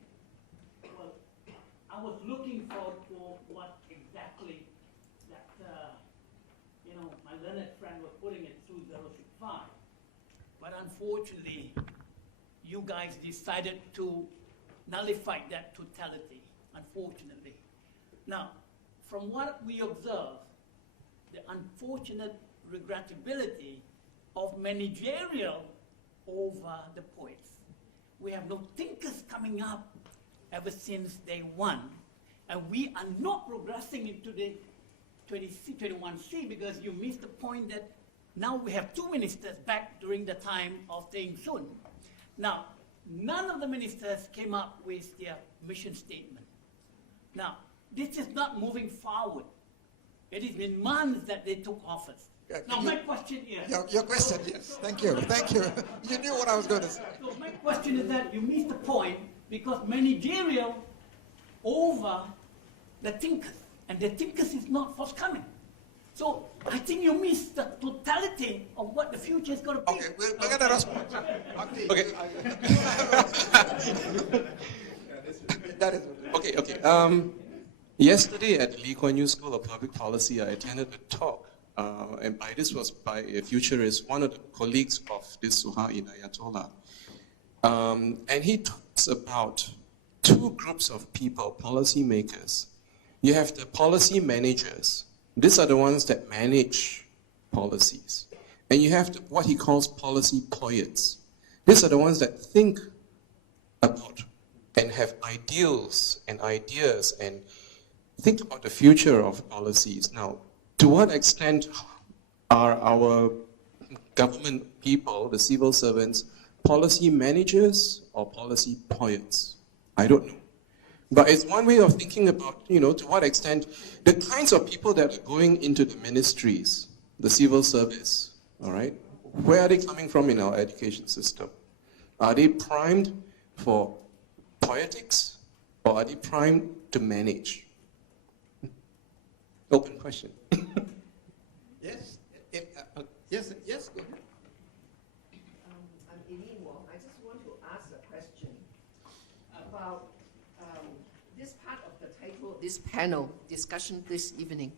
Well, I was looking for what exactly that, my learned friend was putting it through 065. But unfortunately, you guys decided to nullify that totality, unfortunately. Now, from what we observe, the unfortunate regrettability of managerial over the poets. We have no thinkers coming up ever since day one, and we are not progressing into the 21C because you missed the point that now we have two ministers back during the time of Deng Sun. Now, none of the ministers came up with their mission statement. Now, this is not moving forward. It has been months that they took office. Now, my question is... Your question, yes. Thank you. Thank you. You knew what I was going to say. So my question is that you missed the point because managerial over the thinkers, and the thinkers is not forthcoming. So I think you missed the totality of what the future is going to be. Okay, we'll get that response. Okay. That is Okay. Yesterday at the Lee Kuan Yew School of Public Policy, I attended a talk, and this was by a futurist, one of the colleagues of this Suha Ayatollah. And he talks about two groups of people, policy makers. You have the policy managers. These are the ones that manage policies. And you have what he calls policy poets. These are the ones that think about and have ideals and ideas and think about the future of policies. Now, to what extent are our government people, the civil servants, policy managers or policy poets? I don't know. But it's one way of thinking about, to what extent the kinds of people that are going into the ministries, the civil service, all right? Where are they coming from in our education system? Are they primed for poetics or are they primed to manage? Open question. Yes. Yes, go ahead. I'm Eileen Wong. I just want to ask a question about this part of the title of this panel discussion this evening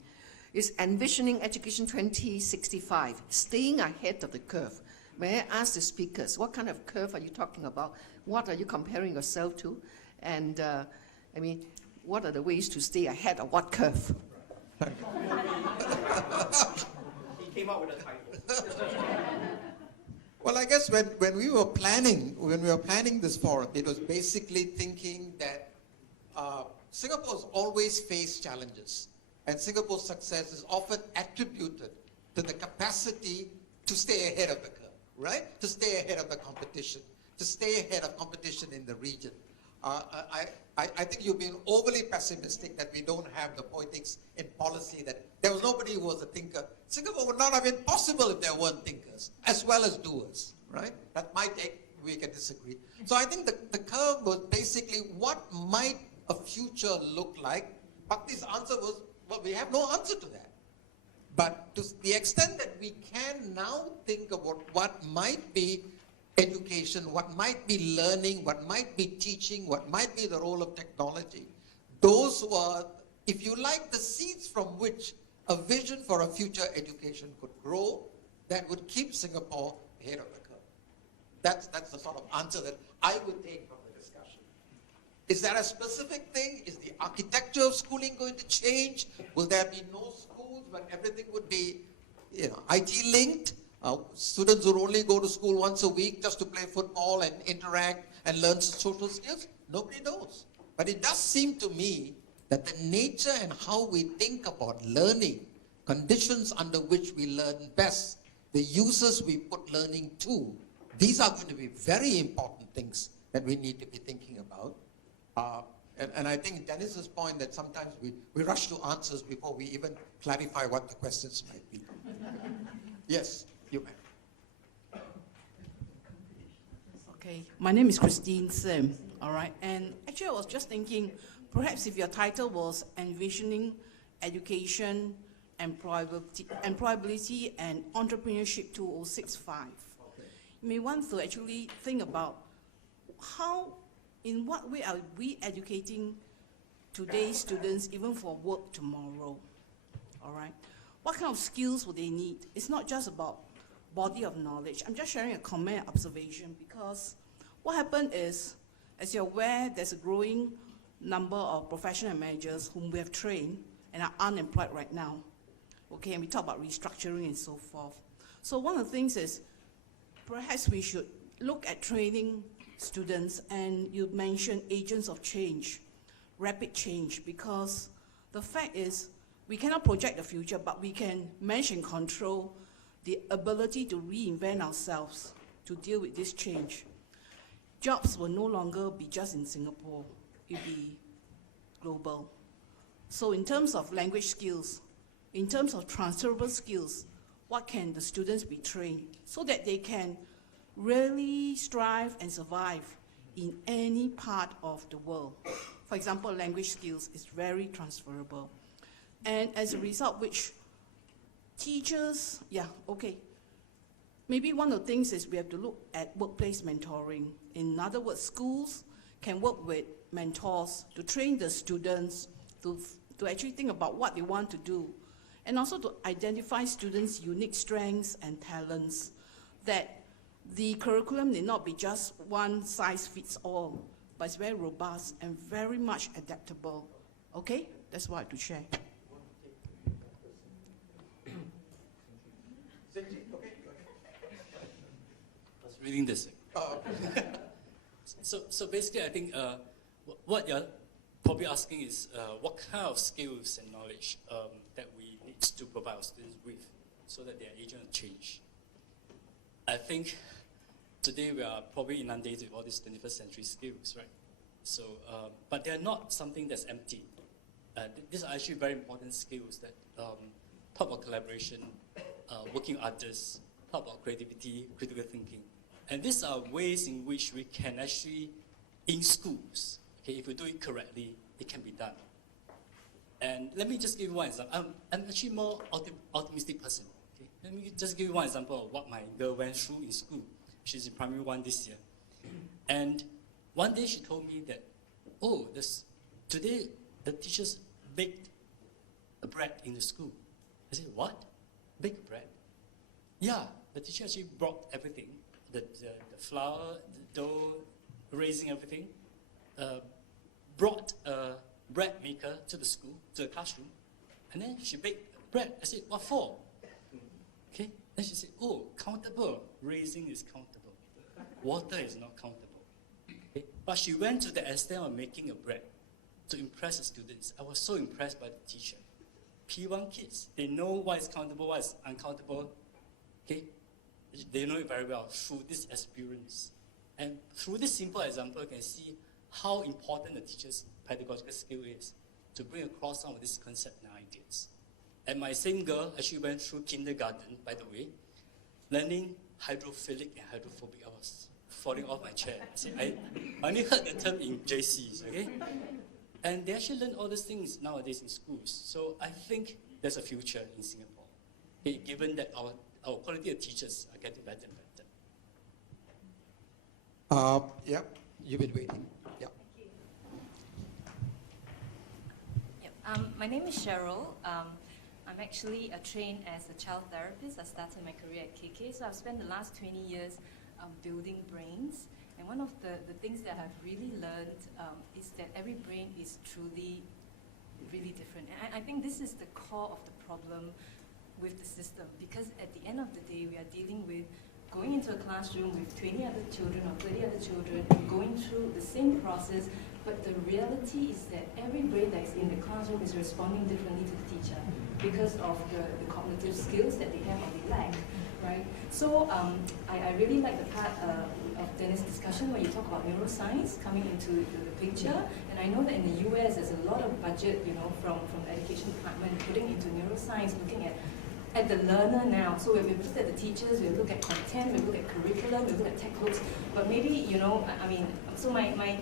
is Envisioning Education 2065, Staying Ahead of the Curve. May I ask the speakers, what kind of curve are you talking about? What are you comparing yourself to? And what are the ways to stay ahead of what curve? He came up with a title. Well, I guess when we were planning this forum, it was basically thinking that Singapore's always faced challenges, and Singapore's success is often attributed to the capacity to stay ahead of the curve, right? To stay ahead of the competition, to stay ahead of competition in the region. I think you've been overly pessimistic that we don't have the poetics in policy, that there was nobody who was a thinker. Singapore would not have been possible if there weren't thinkers, as well as doers, right? That's my take. We can disagree. So I think the curve was basically what might a future look like. Bhakti's answer was, well, we have no answer to that. But to the extent that we can now think about what might be education, what might be learning, what might be teaching, what might be the role of technology, those were, if you like, the seeds from which a vision for a future education could grow that would keep Singapore ahead of the curve. That's the sort of answer that I would take from the discussion. Is there a specific thing? Is the architecture of schooling going to change? Will there be no schools, but everything would be, IT linked? Students would only go to school once a week just to play football and interact and learn social skills? Nobody knows. But it does seem to me that the nature and how we think about learning, conditions under which we learn best, the uses we put learning to, these are going to be very important things that we need to be thinking about. And I think Dennis's point that sometimes we rush to answers before we even clarify what the questions might be. Yes, you may. Okay, my name is Christine Seng, all right? And actually I was just thinking, perhaps if your title was Envisioning Education, Employability and Entrepreneurship 2065, you may want to actually think about in what way are we educating today's students even for work tomorrow, all right? What kind of skills will they need? It's not just about body of knowledge. I'm just sharing a comment and observation because what happened is, as you're aware, there's a growing number of professional managers whom we have trained and are unemployed right now, okay? And we talk about restructuring and so forth. So one of the things is, perhaps we should look at training students, and you mentioned agents of change, rapid change, because the fact is we cannot project the future, but we can manage and control the ability to reinvent ourselves to deal with this change. Jobs will no longer be just in Singapore, it will be global. So in terms of language skills, in terms of transferable skills, what can the students be trained so that they can really strive and survive in any part of the world? For example, language skills is very transferable. And as a result, which teachers, maybe one of the things is we have to look at workplace mentoring. In other words, schools can work with mentors to train the students to actually think about what they want to do, and also to identify students' unique strengths and talents, that the curriculum need not be just one size fits all, but it's very robust and very much adaptable. Okay? That's what I have to share. I was reading this. So basically, I think what you're probably asking is what kind of skills and knowledge that we need to provide our students with so that they are agent of change. I think today we are probably inundated with all these 21st century skills, right? So, but they're not something that's empty. These are actually very important skills that talk about collaboration, working with others, talk about creativity, critical thinking. And these are ways in which we can actually, in schools, okay, if we do it correctly, it can be done. And let me just give you one example. I'm actually more optimistic person. Okay? Let me just give you one example of what my girl went through in school. She's in primary 1 this year. And one day she told me that, today the teachers baked a bread in the school. I said, what? Bake bread? Yeah, the teacher actually brought everything, the flour, the dough, raising everything, brought a bread maker to the school, to the classroom, and then she baked bread. I said, what for? Okay, then she said, countable. Raising is countable. Water is not countable. Okay? But she went to the extent of making a bread to impress the students. I was so impressed by the teacher. P1 kids, they know what is countable, what is uncountable. Okay? They know it very well through this experience. And through this simple example, you can see how important the teacher's pedagogical skill is to bring across some of these concepts and ideas. And my same girl actually went through kindergarten, by the way, learning hydrophilic and hydrophobic. I was falling off my chair. I only heard the term in JCs, okay? And they actually learn all these things nowadays in schools. So I think there's a future in Singapore, okay, given that our quality of teachers are getting better and better. Yep, you've been waiting. Yeah. My name is Cheryl. I'm actually trained as a child therapist. I started my career at KK, so I've spent the last 20 years building brains. And one of the things that I've really learned is that every brain is truly, really different. And I think this is the core of the problem with the system, because at the end of the day, we are dealing with going into a classroom with 20 other children or 30 other children, going through the same process, but the reality is that every brain that is in the classroom is responding differently to the teacher because of the cognitive skills that they have or they lack, right? So I really like the part of Dennis' discussion where you talk about neuroscience coming into the picture, and I know that in the US there's a lot of budget, from the education department putting into neuroscience, looking at the learner now. So we've looked at the teachers, we've looked at content, we've looked at curriculum, we've looked at textbooks, but maybe, so my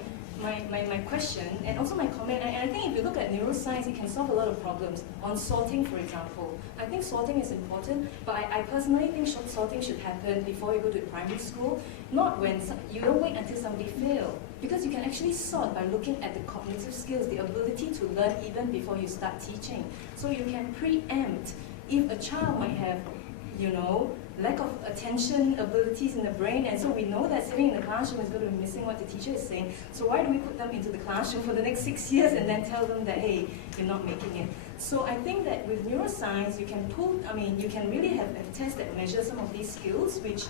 question, and also my comment, and I think if you look at neuroscience, it can solve a lot of problems. On sorting, for example, I think sorting is important, but I personally think sorting should happen before you go to primary school, not when, you don't wait until somebody fails. Because you can actually sort by looking at the cognitive skills, the ability to learn even before you start teaching. So you can preempt if a child might have, lack of attention abilities in the brain, and so we know that sitting in the classroom is going to be missing what the teacher is saying. So why do we put them into the classroom for the next 6 years and then tell them that, hey, you're not making it? So I think that with neuroscience, you can really have a test that measures some of these skills which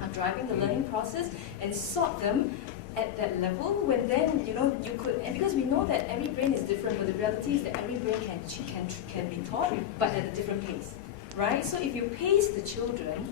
are driving the learning process and sort them at that level, when then, you could, and because we know that every brain is different, but the reality is that every brain can be taught, but at a different pace, right? So if you pace the children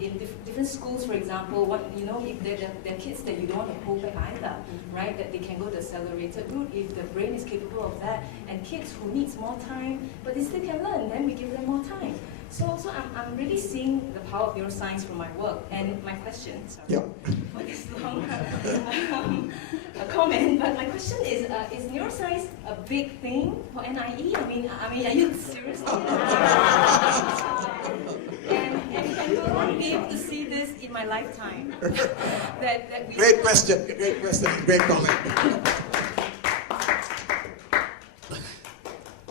in different schools, for example, if they're kids that you don't want to hold back either, right? That they can go the accelerated route if the brain is capable of that, and kids who needs more time, but they still can learn, then we give them more time. So I'm really seeing the power of neuroscience from my work. And my question, sorry for this long comment, but my question is neuroscience a big thing for NIE? I mean, are you serious? and will I be able to see this in my lifetime? Great question, great comment.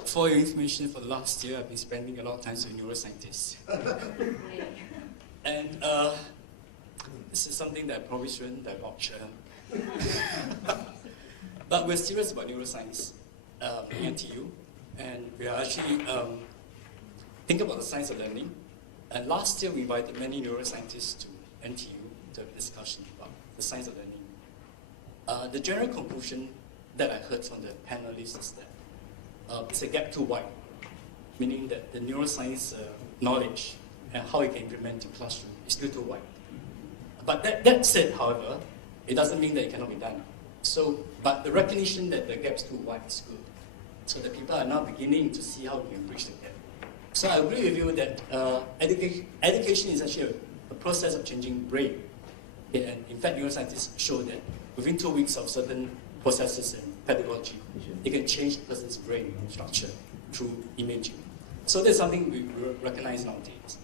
For your information, for the last year, I've been spending a lot of time with neuroscientists. And this is something that I probably shouldn't divulge. But we're serious about neuroscience in NTU, and we are actually thinking about the science of learning. And last year, we invited many neuroscientists to NTU to have a discussion about the science of learning. The general conclusion that I heard from the panelists is that it's a gap too wide, meaning that the neuroscience knowledge and how it can implement in classroom is still too wide. But that said, however, it doesn't mean that it cannot be done. But the recognition that the gap is too wide is good. So that people are now beginning to see how we can bridge the gap. So I agree with you that education is actually a process of changing brain. Okay, and in fact, neuroscientists show that within 2 weeks of certain processes and pedagogy, it can change a person's brain structure through imaging. So that's something we recognize nowadays.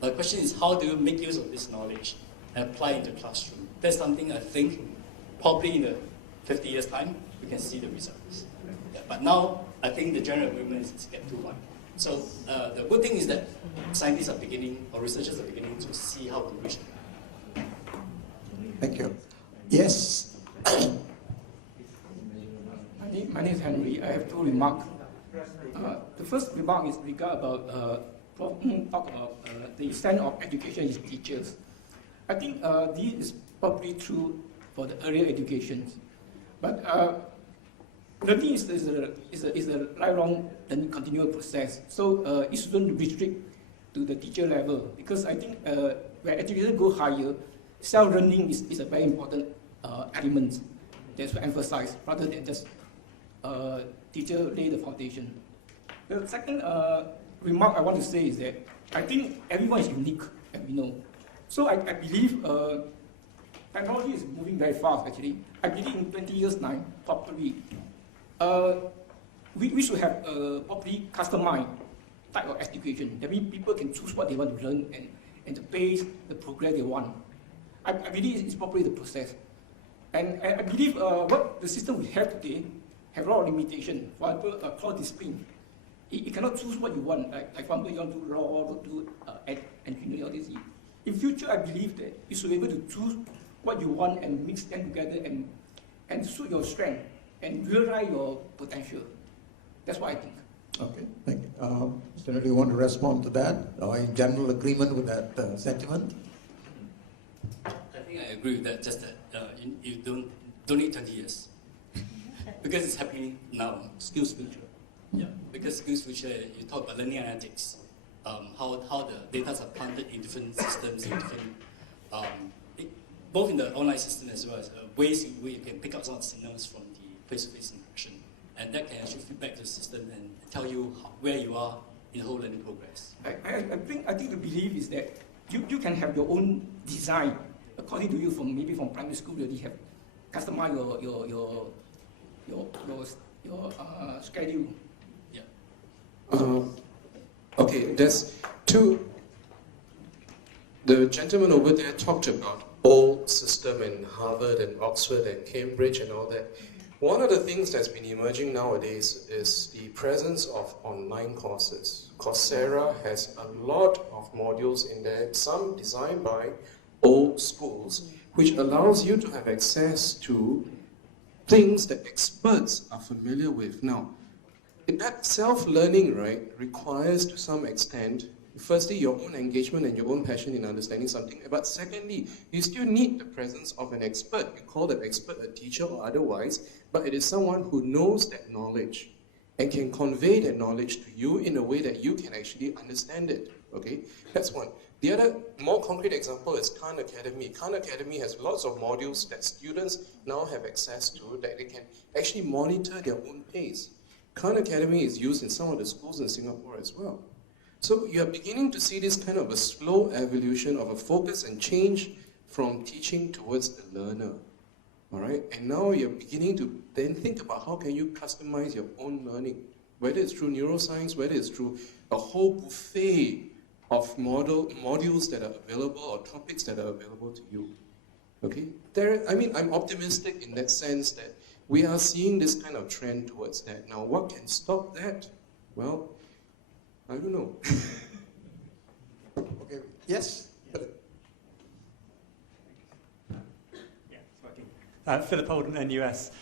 The question is, how do you make use of this knowledge and apply it in the classroom? That's something I think probably in the 50 years' time, we can see the results. Yeah, but now, I think the general agreement is get too wide. So the good thing is that scientists are beginning, or researchers are beginning to see how to reach it. Thank you. Yes. My name is Henry. I have two remarks. The first remark is talk about the extent of education is teachers. I think this is probably true for the earlier education, but learning is a lifelong and continual process. So it shouldn't restrict to the teacher level, because I think where education go higher, self-learning is a very important element. that's emphasized rather than just teacher lay the foundation. The second remark I want to say is that I think everyone is unique, as we know. So I believe technology is moving very fast, actually. I believe in 20 years' time, probably, we should have a properly customized type of education. That means people can choose what they want to learn and the pace, the progress they want. I believe it's probably the process. And I believe what the system we have today have a lot of limitation. For example, cross-discipline. You cannot choose what you want. Like for example, you want to do law, do engineering, all this. In future, I believe that you should be able to choose what you want and mix them together and suit your strength and realize your potential. That's what I think. Okay, thank you. Mr. Nadu, do you want to respond to that? Or in general agreement with that sentiment? I think I agree with that, just that you don't need 20 years. Because it's happening now. Skills future. Yeah, because skills future, you talk about learning analytics, how the data are planted in different systems, in different, both in the online system as well as ways where you can pick up some signals from the face-to-face interaction. And that can actually feed back to the system and tell you where you are in the whole learning progress. I think the belief is that you can have your own design according to you maybe from primary school you already have customize your schedule. Yeah. Okay, there's two. The gentleman over there talked about old system in Harvard and Oxford and Cambridge and all that. One of the things that's been emerging nowadays is the presence of online courses. Coursera has a lot of modules in there, some designed by old schools, which allows you to have access to things that experts are familiar with. Now, that self-learning, right, requires to some extent, firstly, your own engagement and your own passion in understanding something. But secondly, you still need the presence of an expert. You call that expert a teacher or otherwise, but it is someone who knows that knowledge and can convey that knowledge to you in a way that you can actually understand it. Okay, that's one. The other more concrete example is Khan Academy. Khan Academy has lots of modules that students now have access to that they can actually monitor their own pace. Khan Academy is used in some of the schools in Singapore as well. So you're beginning to see this kind of a slow evolution of a focus and change from teaching towards the learner. All right? And now you're beginning to then think about how can you customize your own learning, whether it's through neuroscience, whether it's through a whole buffet of modules that are available or topics that are available to you. Okay? I'm optimistic in that sense that we are seeing this kind of trend towards that. Now, what can stop that? Well, I don't know. Okay, yes? Yeah, it's working. Philip Holden, NUS.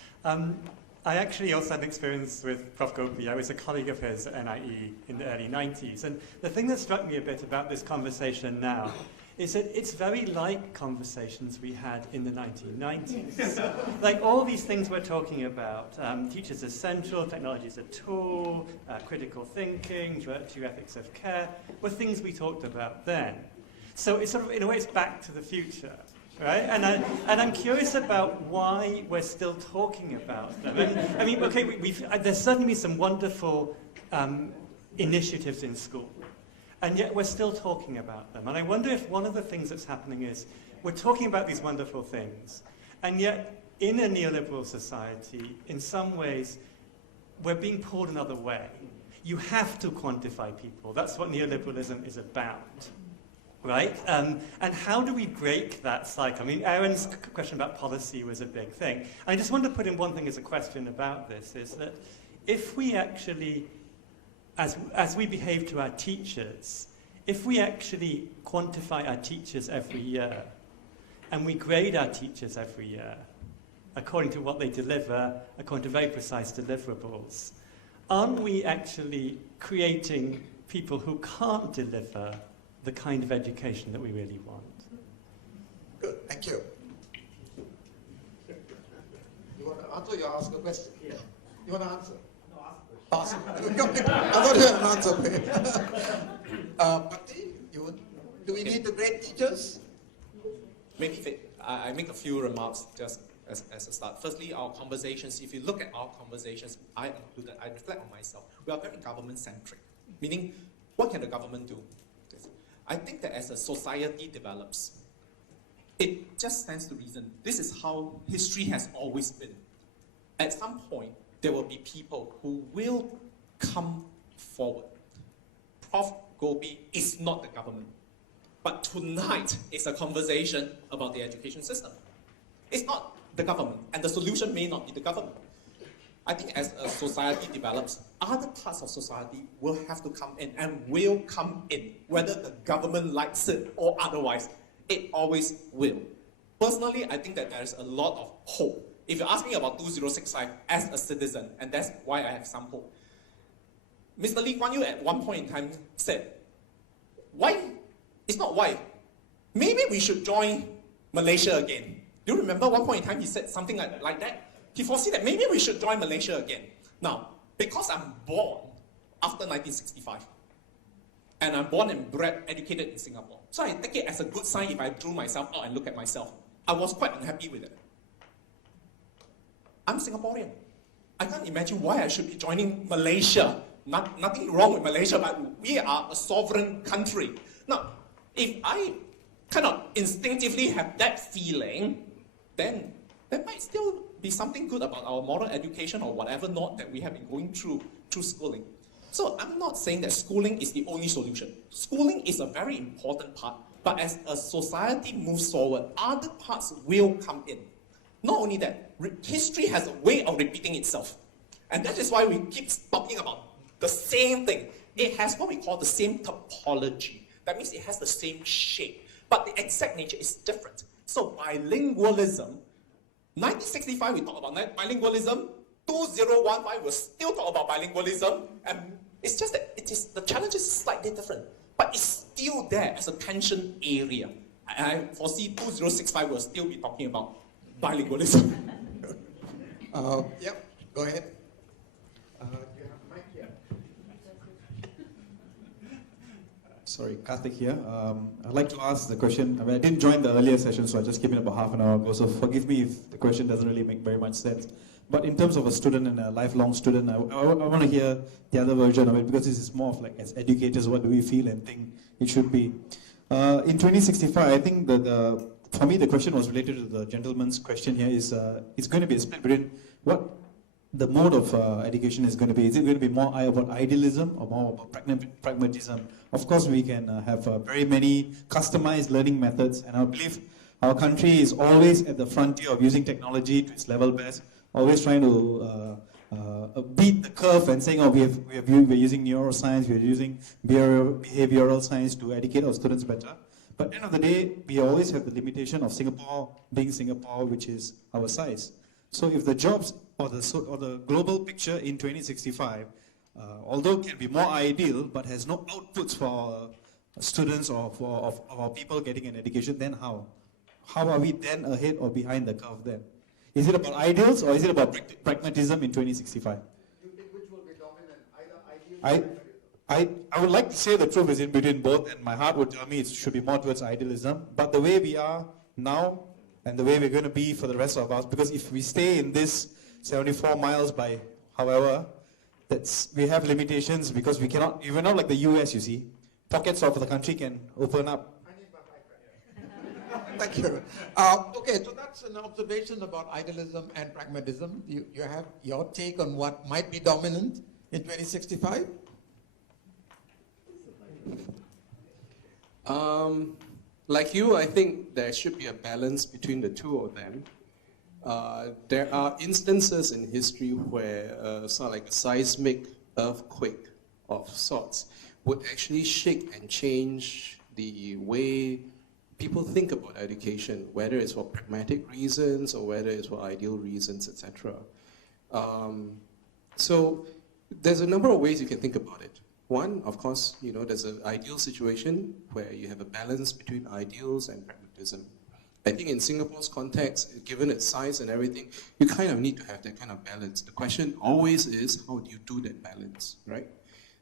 I actually also had an experience with Prof. Gopi. I was a colleague of his at NIE in the early 90s. And the thing that struck me a bit about this conversation now is that it's very like conversations we had in the 1990s. Like all these things we're talking about, teachers as central, technology as a tool, critical thinking, virtue ethics of care, were things we talked about then. So it's sort of, in a way, it's back to the future, right? And I'm curious about why we're still talking about them. And, I mean, okay, there's certainly some wonderful initiatives in school. And yet we're still talking about them. And I wonder if one of the things that's happening is we're talking about these wonderful things, and yet in a neoliberal society, in some ways, we're being pulled another way. You have to quantify people. That's what neoliberalism is about, right? And how do we break that cycle? I mean, Aaron's question about policy was a big thing. And I just want to put in one thing as a question about this, is that if we actually, as we behave to our teachers, if we actually quantify our teachers every year, and we grade our teachers every year, according to what they deliver, according to very precise deliverables, aren't we actually creating people who can't deliver the kind of education that we really want? Good, thank you. You want to answer or you ask a question? Yeah. You want to answer? Awesome. I thought you had an answer. Bhakti, do we need the great teachers? Maybe I make a few remarks just as a start. Firstly, our conversations, if you look at our conversations, I included, I reflect on myself, we are very government-centric, meaning, what can the government do? I think that as a society develops, it just stands to reason. This is how history has always been. At some point, there will be people who will come forward. Prof. Gopi is not the government. But tonight is a conversation about the education system. It's not the government, and the solution may not be the government. I think as a society develops, other parts of society will have to come in and will come in, whether the government likes it or otherwise. It always will. Personally, I think that there is a lot of hope. If you ask me about 2065 as a citizen, and that's why I have some hope. Mr. Lee Kuan Yew at one point in time said, why? It's not why. Maybe we should join Malaysia again. Do you remember one point in time he said something like that? He foresaw that maybe we should join Malaysia again. Now, because I'm born after 1965, and I'm born and bred, educated in Singapore, so I take it as a good sign if I drew myself out and look at myself. I was quite unhappy with it. I'm Singaporean. I can't imagine why I should be joining Malaysia. Nothing wrong with Malaysia, but we are a sovereign country. Now, if I kind of instinctively have that feeling, then there might still be something good about our moral education or whatever not that we have been going through schooling. So I'm not saying that schooling is the only solution. Schooling is a very important part, but as a society moves forward, other parts will come in. Not only that, history has a way of repeating itself. And that is why we keep talking about the same thing. It has what we call the same topology. That means it has the same shape, but the exact nature is different. So bilingualism, 1965 we talk about bilingualism, 2015 we'll still talk about bilingualism, and it's just that the challenge is slightly different, but it's still there as a tension area. I foresee 2065 we'll still be talking about bilingualism. Yep, go ahead. You have a mic here. Sorry, Karthik here. I'd like to ask the question. I didn't join the earlier session, so I just came in about half an hour ago, so forgive me if the question doesn't really make very much sense. But in terms of a student and a lifelong student, I want to hear the other version of it, because this is more of like, as educators, what do we feel and think it should be? In 2065, I think that for me, the question was related to the gentleman's question here is, it's going to be a split between what the mode of education is going to be. Is it going to be more about idealism or more about pragmatism? Of course, we can have very many customized learning methods, and I believe our country is always at the frontier of using technology to its level best, always trying to beat the curve and saying, oh, we're using neuroscience, we're using behavioral science to educate our students better. But at the end of the day, we always have the limitation of Singapore being Singapore, which is our size. So if the jobs or the global picture in 2065, although can be more ideal, but has no outputs for students or for our people getting an education, then how? How are we then ahead or behind the curve then? Is it about ideals or is it about pragmatism in 2065? Do you think which will be dominant, either ideals or I would like to say the truth is in between both, and my heart would tell me it should be more towards idealism. But the way we are now and the way we're going to be for the rest of us, because if we stay in this 74 miles by however, we have limitations because we're not like the US, you see. Pockets of the country can open up. Thank you. Okay, so that's an observation about idealism and pragmatism. You have your take on what might be dominant in 2065? Like you, I think there should be a balance between the two of them. There are instances in history where sort of like a seismic earthquake of sorts would actually shake and change the way people think about education, whether it's for pragmatic reasons or whether it's for ideal reasons, etc. So there's a number of ways you can think about it. One, of course, there's an ideal situation where you have a balance between ideals and pragmatism. I think in Singapore's context, given its size and everything, you kind of need to have that kind of balance. The question always is, how do you do that balance, right?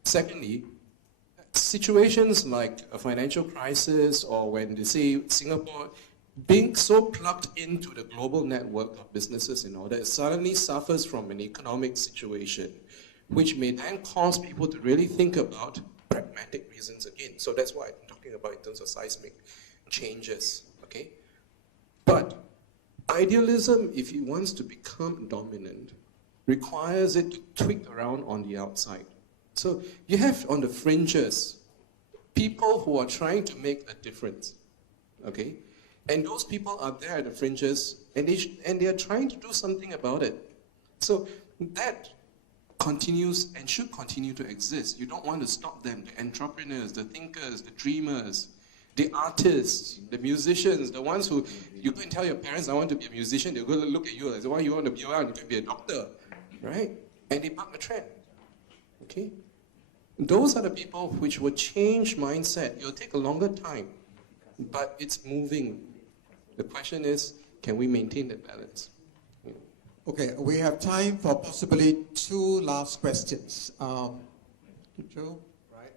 Secondly, situations like a financial crisis or when they say Singapore being so plugged into the global network of businesses and all that, suddenly suffers from an economic situation, which may then cause people to really think about pragmatic reasons again. So that's what I'm talking about in terms of seismic changes, okay? But idealism, if it wants to become dominant, requires it to tweak around on the outside. So you have on the fringes people who are trying to make a difference, okay? And those people are there at the fringes, and they are trying to do something about it. So that continues and should continue to exist. You don't want to stop them, the entrepreneurs, the thinkers, the dreamers, the artists, the musicians, the ones who, you go and tell your parents, I want to be a musician, they're going to look at you and say, why you want to be around? You can be a doctor, right? And they buck the trend, okay? Those are the people which will change mindset. It'll take a longer time, but it's moving. The question is, can we maintain that balance? Okay, we have time for possibly two last questions. Two, right?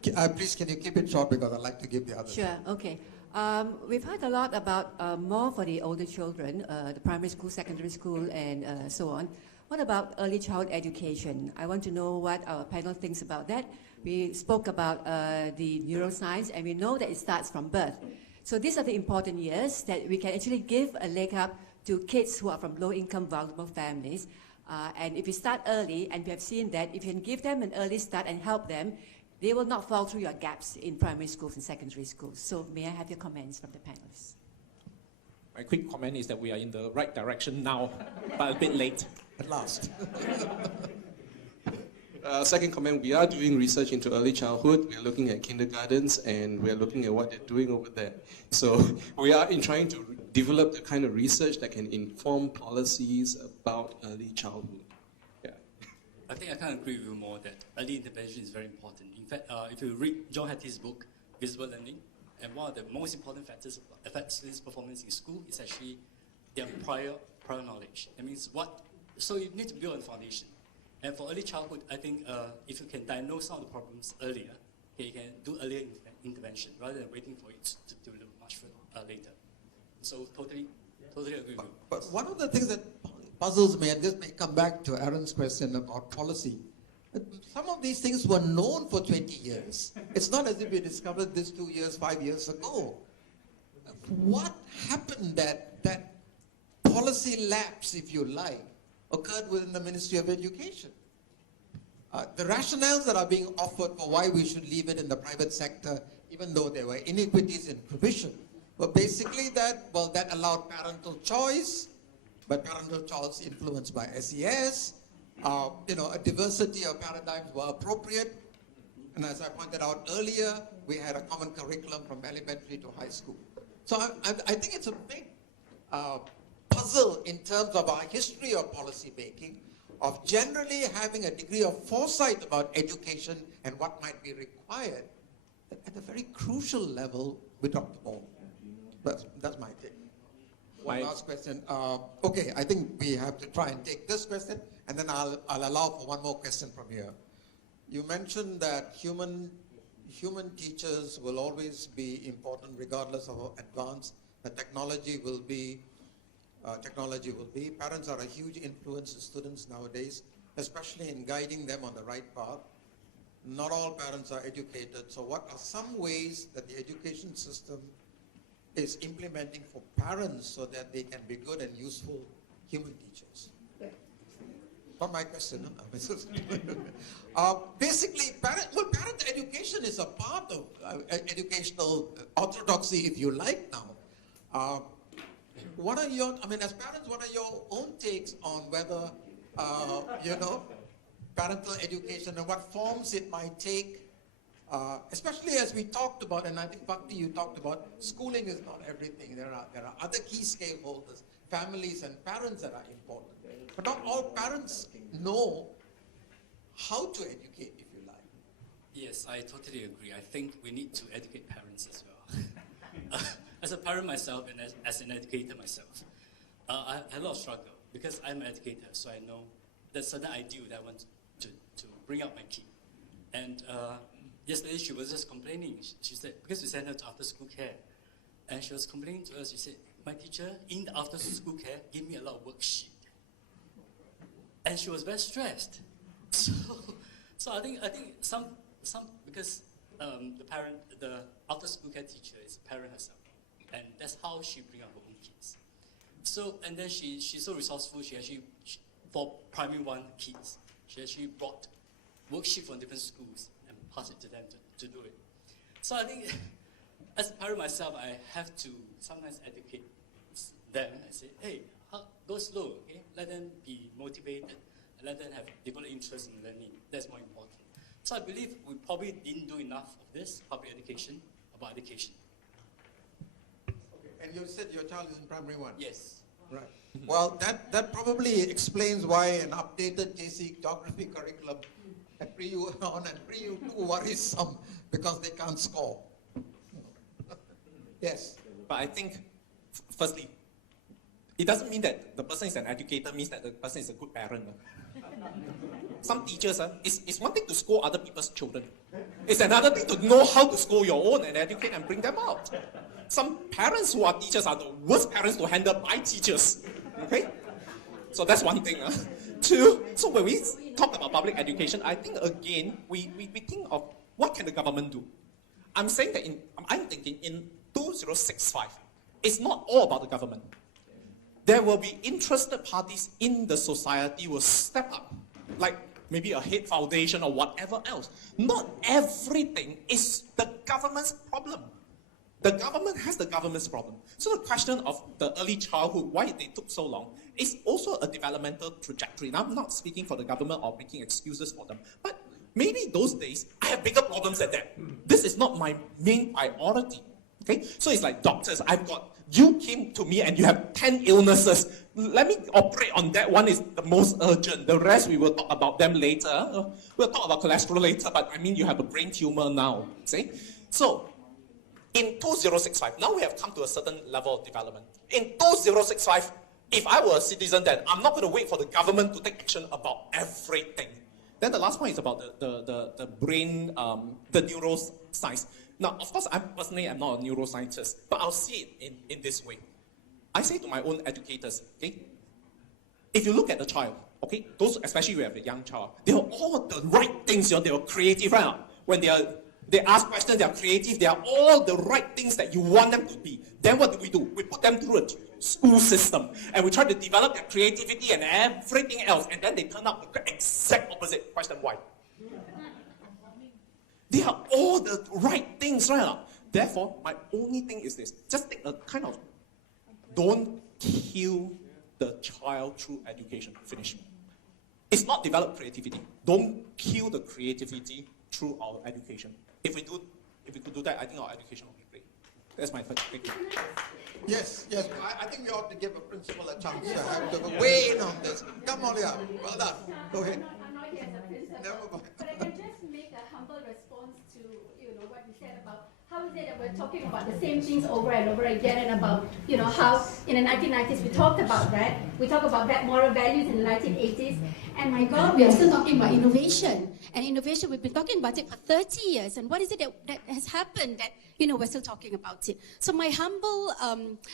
Okay. Please, can you keep it short because I'd like to give the others. Sure, okay. We've heard a lot about more for the older children, the primary school, secondary school, and so on. What about early child education? I want to know what our panel thinks about that. We spoke about the neuroscience, and we know that it starts from birth. So these are the important years that we can actually give a leg up to kids who are from low-income, vulnerable families. And if you start early, and we have seen that if you can give them an early start and help them, they will not fall through your gaps in primary schools and secondary schools. So may I have your comments from the panelists? My quick comment is that we are in the right direction now, but a bit late. At last. Second comment, we are doing research into early childhood. We're looking at kindergartens, and we're looking at what they're doing over there. So we are trying to develop the kind of research that can inform policies about early childhood. Yeah. I think I can agree with you more that early intervention is very important. In fact, if you read John Hattie's book, Visible Learning, and one of the most important factors that affect students' performance in school is actually their prior knowledge. That means so you need to build a foundation. And for early childhood, I think if you can diagnose some of the problems earlier, you can do earlier intervention rather than waiting for it to develop much later. So totally agree with you. But one of the things that puzzles me, and this may come back to Aaron's question about policy, some of these things were known for 20 years. It's not as if we discovered this 2 years, 5 years ago. What happened that policy lapse, if you like, occurred within the Ministry of Education? The rationales that are being offered for why we should leave it in the private sector, even though there were inequities in provision, were basically that allowed parental choice, but parental choice influenced by SES, a diversity of paradigms were appropriate, and as I pointed out earlier, we had a common curriculum from elementary to high school. So I think it's a big puzzle in terms of our history of policy making, of generally having a degree of foresight about education and what might be required. At a very crucial level, we dropped the ball. That's my take. One last question. Okay, I think we have to try and take this question, and then I'll allow for one more question from here. You mentioned that human teachers will always be important regardless of how advanced the technology will be. Parents are a huge influence to students nowadays, especially in guiding them on the right path. Not all parents are educated, so what are some ways that the education system is implementing for parents so that they can be good and useful human teachers? Not my question. Basically, parent education is a part of educational orthodoxy, if you like now. What are your, as parents, what are your own takes on whether, parental education and what forms it might take? Especially as we talked about, and I think Bhakti, you talked about, schooling is not everything. There are other key stakeholders, families and parents that are important. But not all parents know how to educate, if you like. Yes, I totally agree. I think we need to educate parents as well. As a parent myself and as an educator myself, I had a lot of struggle because I'm an educator, so I know there's certain ideal that I want to bring out my kid. And yesterday she was just complaining. She said, because we sent her to after school care, and she was complaining to us. She said, my teacher in the after school care gave me a lot of worksheet. And she was very stressed. So I think some because the after school care teacher is a parent herself, and that's how she bring up her own kids. So and then she's so resourceful. For primary 1 kids, she actually brought worksheet from different schools and passed it to them to do it. So I think as a parent myself, I have to sometimes educate them and say, hey, go slow, okay? Let them be motivated, and let them have develop interest in learning. That's more important. So I believe we probably didn't do enough of this, public education, about education. Okay. And you said your child is in primary 1? Yes. Right. Well, that probably explains why an updated JC geography curriculum at pre-U1 and pre-U2 worries some because they can't score. Yes. But I think, firstly, it doesn't mean that the person is an educator means that the person is a good parent. Some teachers, it's one thing to scold other people's children. It's another thing to know how to scold your own and educate and bring them out. Some parents who are teachers are the worst parents to handle by teachers. Okay? So that's one thing. Two, so when we talk about public education, I think again, we think of what can the government do? I'm saying that I'm thinking in 2065, it's not all about the government. There will be interested parties in the society will step up, like maybe a head foundation or whatever else. Not everything is the government's problem. The government has the government's problem. So the question of the early childhood, why they took so long, is also a developmental trajectory. Now, I'm not speaking for the government or making excuses for them, but maybe those days, I have bigger problems than that. This is not my main priority. Okay? So it's like doctors, you came to me and you have 10 illnesses. Let me operate on that one is the most urgent. The rest we will talk about them later. We'll talk about cholesterol later, but I mean you have a brain tumor now. See? So, in 2065, now we have come to a certain level of development. In 2065, if I were a citizen then, I'm not going to wait for the government to take action about everything. Then the last point is about the brain, the neuroscience. Now, of course, I'm not a neuroscientist, but I'll see it in this way. I say to my own educators, okay, if you look at the child, okay, those, especially when you have a young child, they are all the right things, they are creative, right? When they ask questions, they are creative, they are all the right things that you want them to be. Then what do? We put them through a school system, and we try to develop their creativity and everything else, and then they turn out the exact opposite. Question why? They are all the right things, right? Therefore, my only thing is this. Just take a kind of, don't kill the child through education. Finish. It's not develop creativity. Don't kill the creativity through our education. If we could do that, I think our education will be great. That's my first thing. Yes. I think we ought to give a principal a chance to weigh in on this. Come on, yeah. Well done. Go ahead. I'm not here as a principal, but I can just make a humble response to what you said about how is it that we're talking about the same things over and over again, and about how in the 1990s we talked about that. We talked about that moral values in the 1980s, and my God, we are still talking about innovation. And innovation, we've been talking about it for 30 years. And what is it that has happened that we're still talking about it? So my humble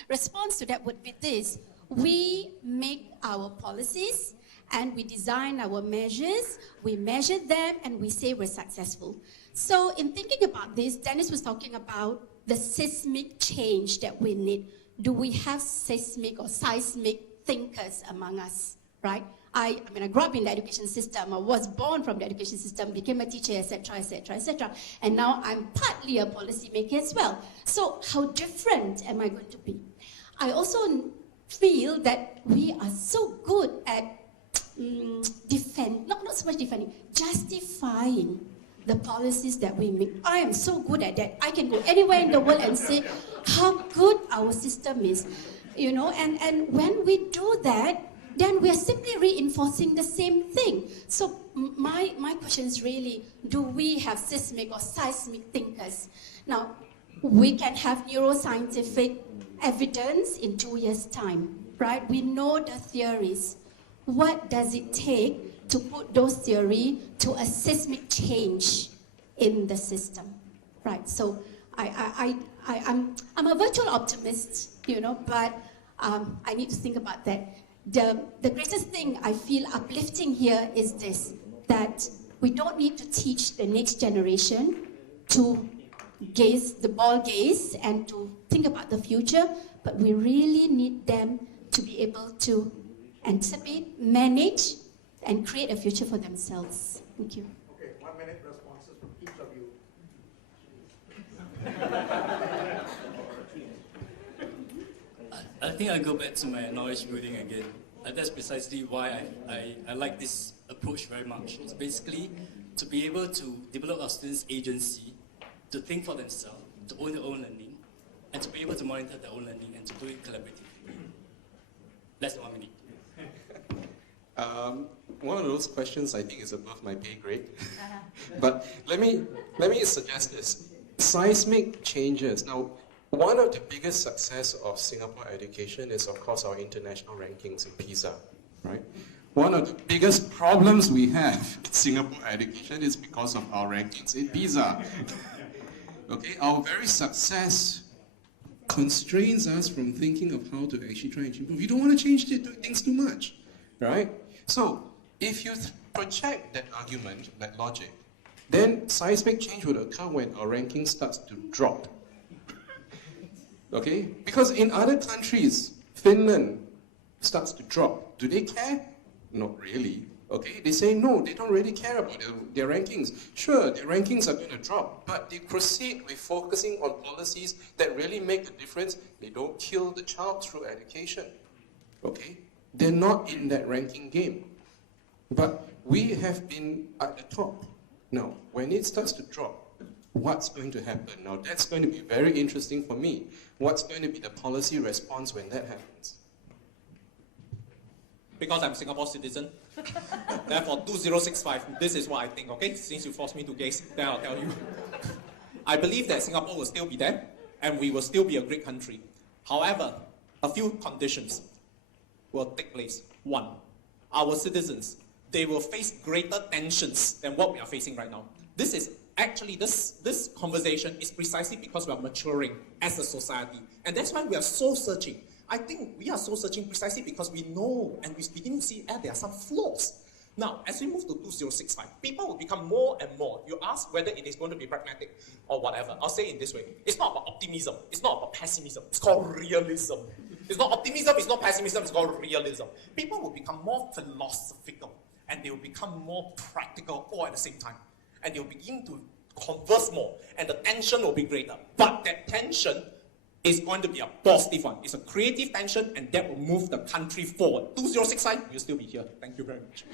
response to that would be this: we make our policies and we design our measures, we measure them, and we say we're successful. So in thinking about this, Dennis was talking about the seismic change that we need. Do we have seismic or seismic thinkers among us, right? I grew up in the education system. I was born from the education system, became a teacher, etc., etc., etc. And now I'm partly a policymaker as well. So how different am I going to be? I also feel that we are so good at not so much defending, justifying the policies that we make. I am so good at that. I can go anywhere in the world and say how good our system is, and when we do that, then we are simply reinforcing the same thing. So my question is really, do we have seismic or seismic thinkers? Now, we can have neuroscientific evidence in 2 years' time, right? We know the theories. What does it take to put those theories to a seismic change in the system, right? So I'm a virtual optimist, but I need to think about that. The greatest thing I feel uplifting here is this, that we don't need to teach the next generation to gaze and to think about the future, but we really need them to be able to anticipate, manage, and create a future for themselves. Thank you. Okay, 1 minute responses from each of you. I think I'll go back to my knowledge building again. And that's precisely why I like this approach very much. It's basically to be able to develop our students' agency, to think for themselves, to own their own learning, and to be able to monitor their own learning and to do it collaboratively. That's what we need. One of those questions I think is above my pay grade. But let me suggest this. Seismic changes. Now, one of the biggest success of Singapore education is, of course, our international rankings in PISA, right? One of the biggest problems we have in Singapore education is because of our rankings in PISA. Okay, our very success constrains us from thinking of how to actually try and improve. You don't want to change things too much, right? So, if you project that argument, that logic, then seismic change would occur when our ranking starts to drop. Okay? Because in other countries, Finland starts to drop. Do they care? Not really. Okay? They say no, they don't really care about their rankings. Sure, their rankings are going to drop, but they proceed with focusing on policies that really make a difference. They don't kill the child through education. Okay? They're not in that ranking game. But we have been at the top. Now, when it starts to drop, what's going to happen? Now, that's going to be very interesting for me. What's going to be the policy response when that happens? Because I'm a Singapore citizen, therefore 2065, this is what I think, okay? Since you forced me to guess, then I'll tell you. I believe that Singapore will still be there, and we will still be a great country. However, a few conditions will take place. One, our citizens, they will face greater tensions than what we are facing right now. This is actually, this conversation is precisely because we are maturing as a society. And that's why we are so searching. I think we are so searching precisely because we know and we begin to see there are some flaws. Now, as we move to 2065, people will become more and more. You ask whether it is going to be pragmatic or whatever. I'll say it in this way. It's not about optimism. It's not about pessimism. It's called realism. It's not optimism, it's not pessimism, it's called realism. People will become more philosophical and they will become more practical all at the same time. And they'll begin to converse more and the tension will be greater. But that tension is going to be a positive one. It's a creative tension and that will move the country forward. 2065, you'll still be here. Thank you very much.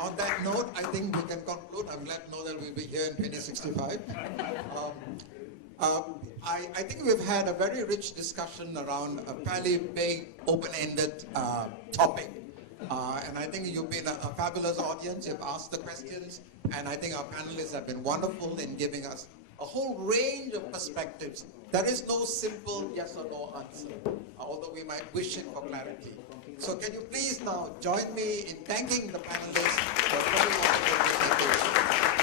On that note, I think we can conclude. I'm glad to know that we'll be here in 2065. I think we've had a very rich discussion around a fairly big, open-ended topic. And I think you've been a fabulous audience. You've asked the questions. And I think our panelists have been wonderful in giving us a whole range of perspectives. There is no simple yes or no answer, although we might wish it for clarity. So can you please now join me in thanking the panelists for a very wonderful presentation.